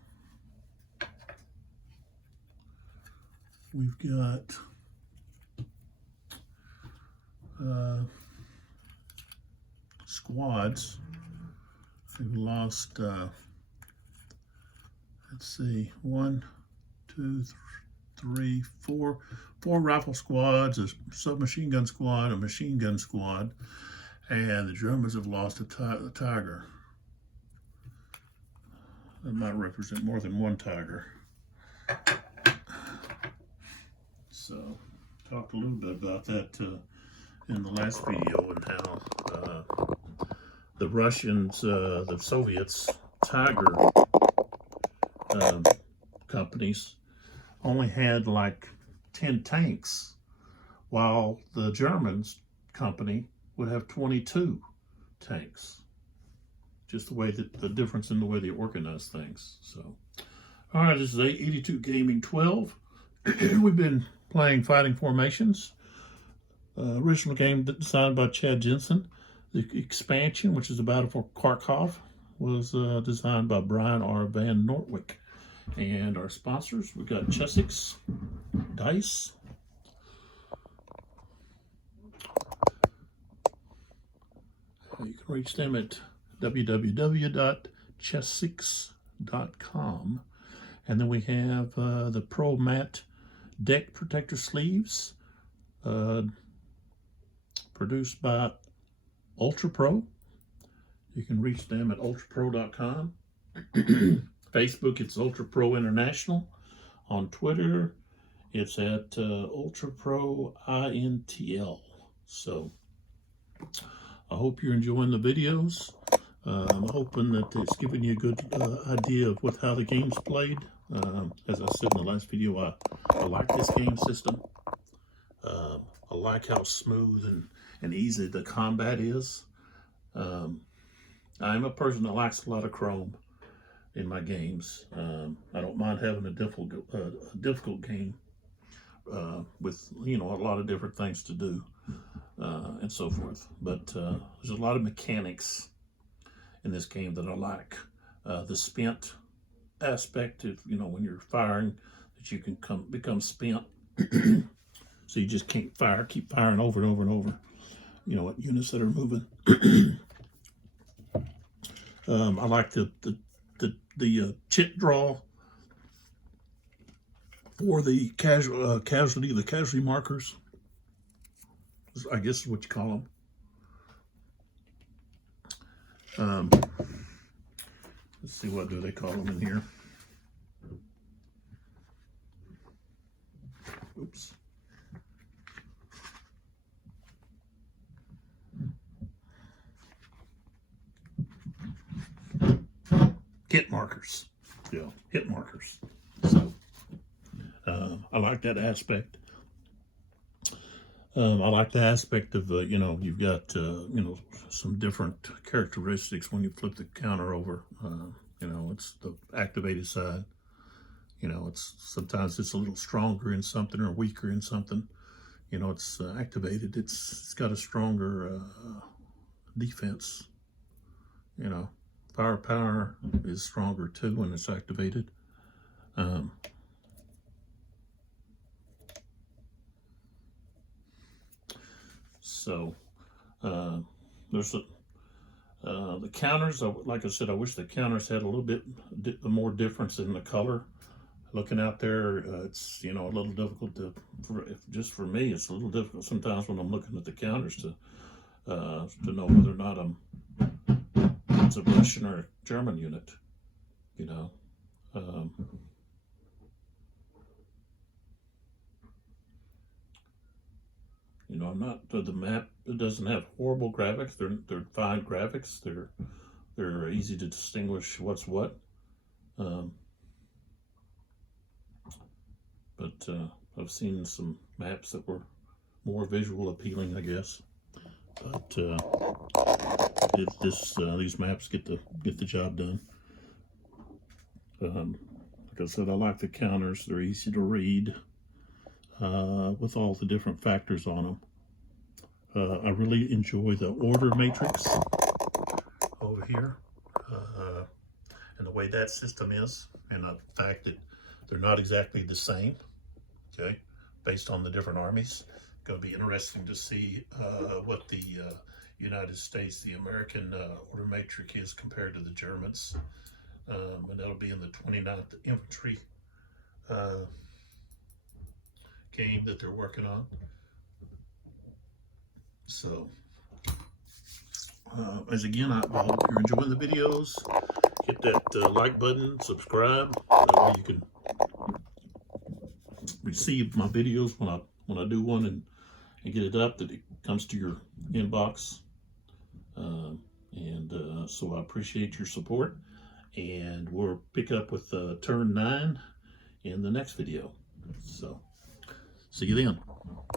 we've got squads. We've lost, let's see, 1, 2, 3, 4 rifle squads, a submachine gun squad, a machine gun squad, and the Germans have lost a Tiger. That might represent more than 1 Tiger. So, talked a little bit about that in the last video, and how the Russians, the Soviets, Tiger companies only had like 10 tanks, while the Germans company would have 22 tanks. Just the way that the difference in the way they organize things. So, all right, this is 82 Gaming 12. We've been playing Fighting Formations. Original game designed by Jensen. The expansion, which is the Battle for Kharkov, was designed by Bryan or VanNortwick. And our sponsors, we got Chessex Dice. You can reach them at www.chessex.com. And then we have the Pro Mat Deck Protector Sleeves, produced by Ultra Pro. You can reach them at ultrapro.com. Facebook, it's Ultra Pro International. On Twitter, it's at Ultra Pro INTL. So, I hope you're enjoying the videos. I'm hoping that it's giving you a good idea of how the game's played. As I said in the last video, I like this game system. I like how smooth and easy the combat is. I'm a person that likes a lot of chrome in my games. I don't mind having a difficult game with, you know, a lot of different things to do and so forth. But there's a lot of mechanics in this game that I like. The spent aspect of, you know, when you're firing, that you can become spent. So you just can't keep firing over and over and over, you know, at units that are moving. I like the chit draw for the casualty markers, I guess is what you call them. Let's see, what do they call them in here? Oops. Hit markers. Yeah, hit markers. So I like that aspect. I like the aspect of, you know, you've got, you know, some different characteristics when you flip the counter over. You know, it's the activated side. You know, sometimes it's a little stronger in something or weaker in something. You know, it's activated. It's got a stronger defense. You know, firepower is stronger too when it's activated. So there's the counters. Like I said, I wish the counters had a little bit more difference in the color. Looking out there, it's, you know, a little difficult just for me, it's a little difficult sometimes when I'm looking at the counters to know whether or not it's a Russian or a German unit, you know. You know, I'm not, the map, it doesn't have horrible graphics. They're fine graphics. They're easy to distinguish what's what. But I've seen some maps that were more visual appealing, I guess. But these maps get the job done. Like I said, I like the counters. They're easy to read with all the different factors on them. I really enjoy the order matrix over here, and the way that system is, and the fact that they're not exactly the same, okay, based on the different armies. Going to be interesting to see what the United States, the American order matrix is compared to the Germans, and that'll be in the 29th Infantry game that they're working on. So, as again, I hope you're enjoying the videos. Hit that like button, subscribe. That way you can receive my videos when I do one and get it up, that it comes to your inbox. So I appreciate your support, and we'll pick up with turn 9 in the next video. So, see you then.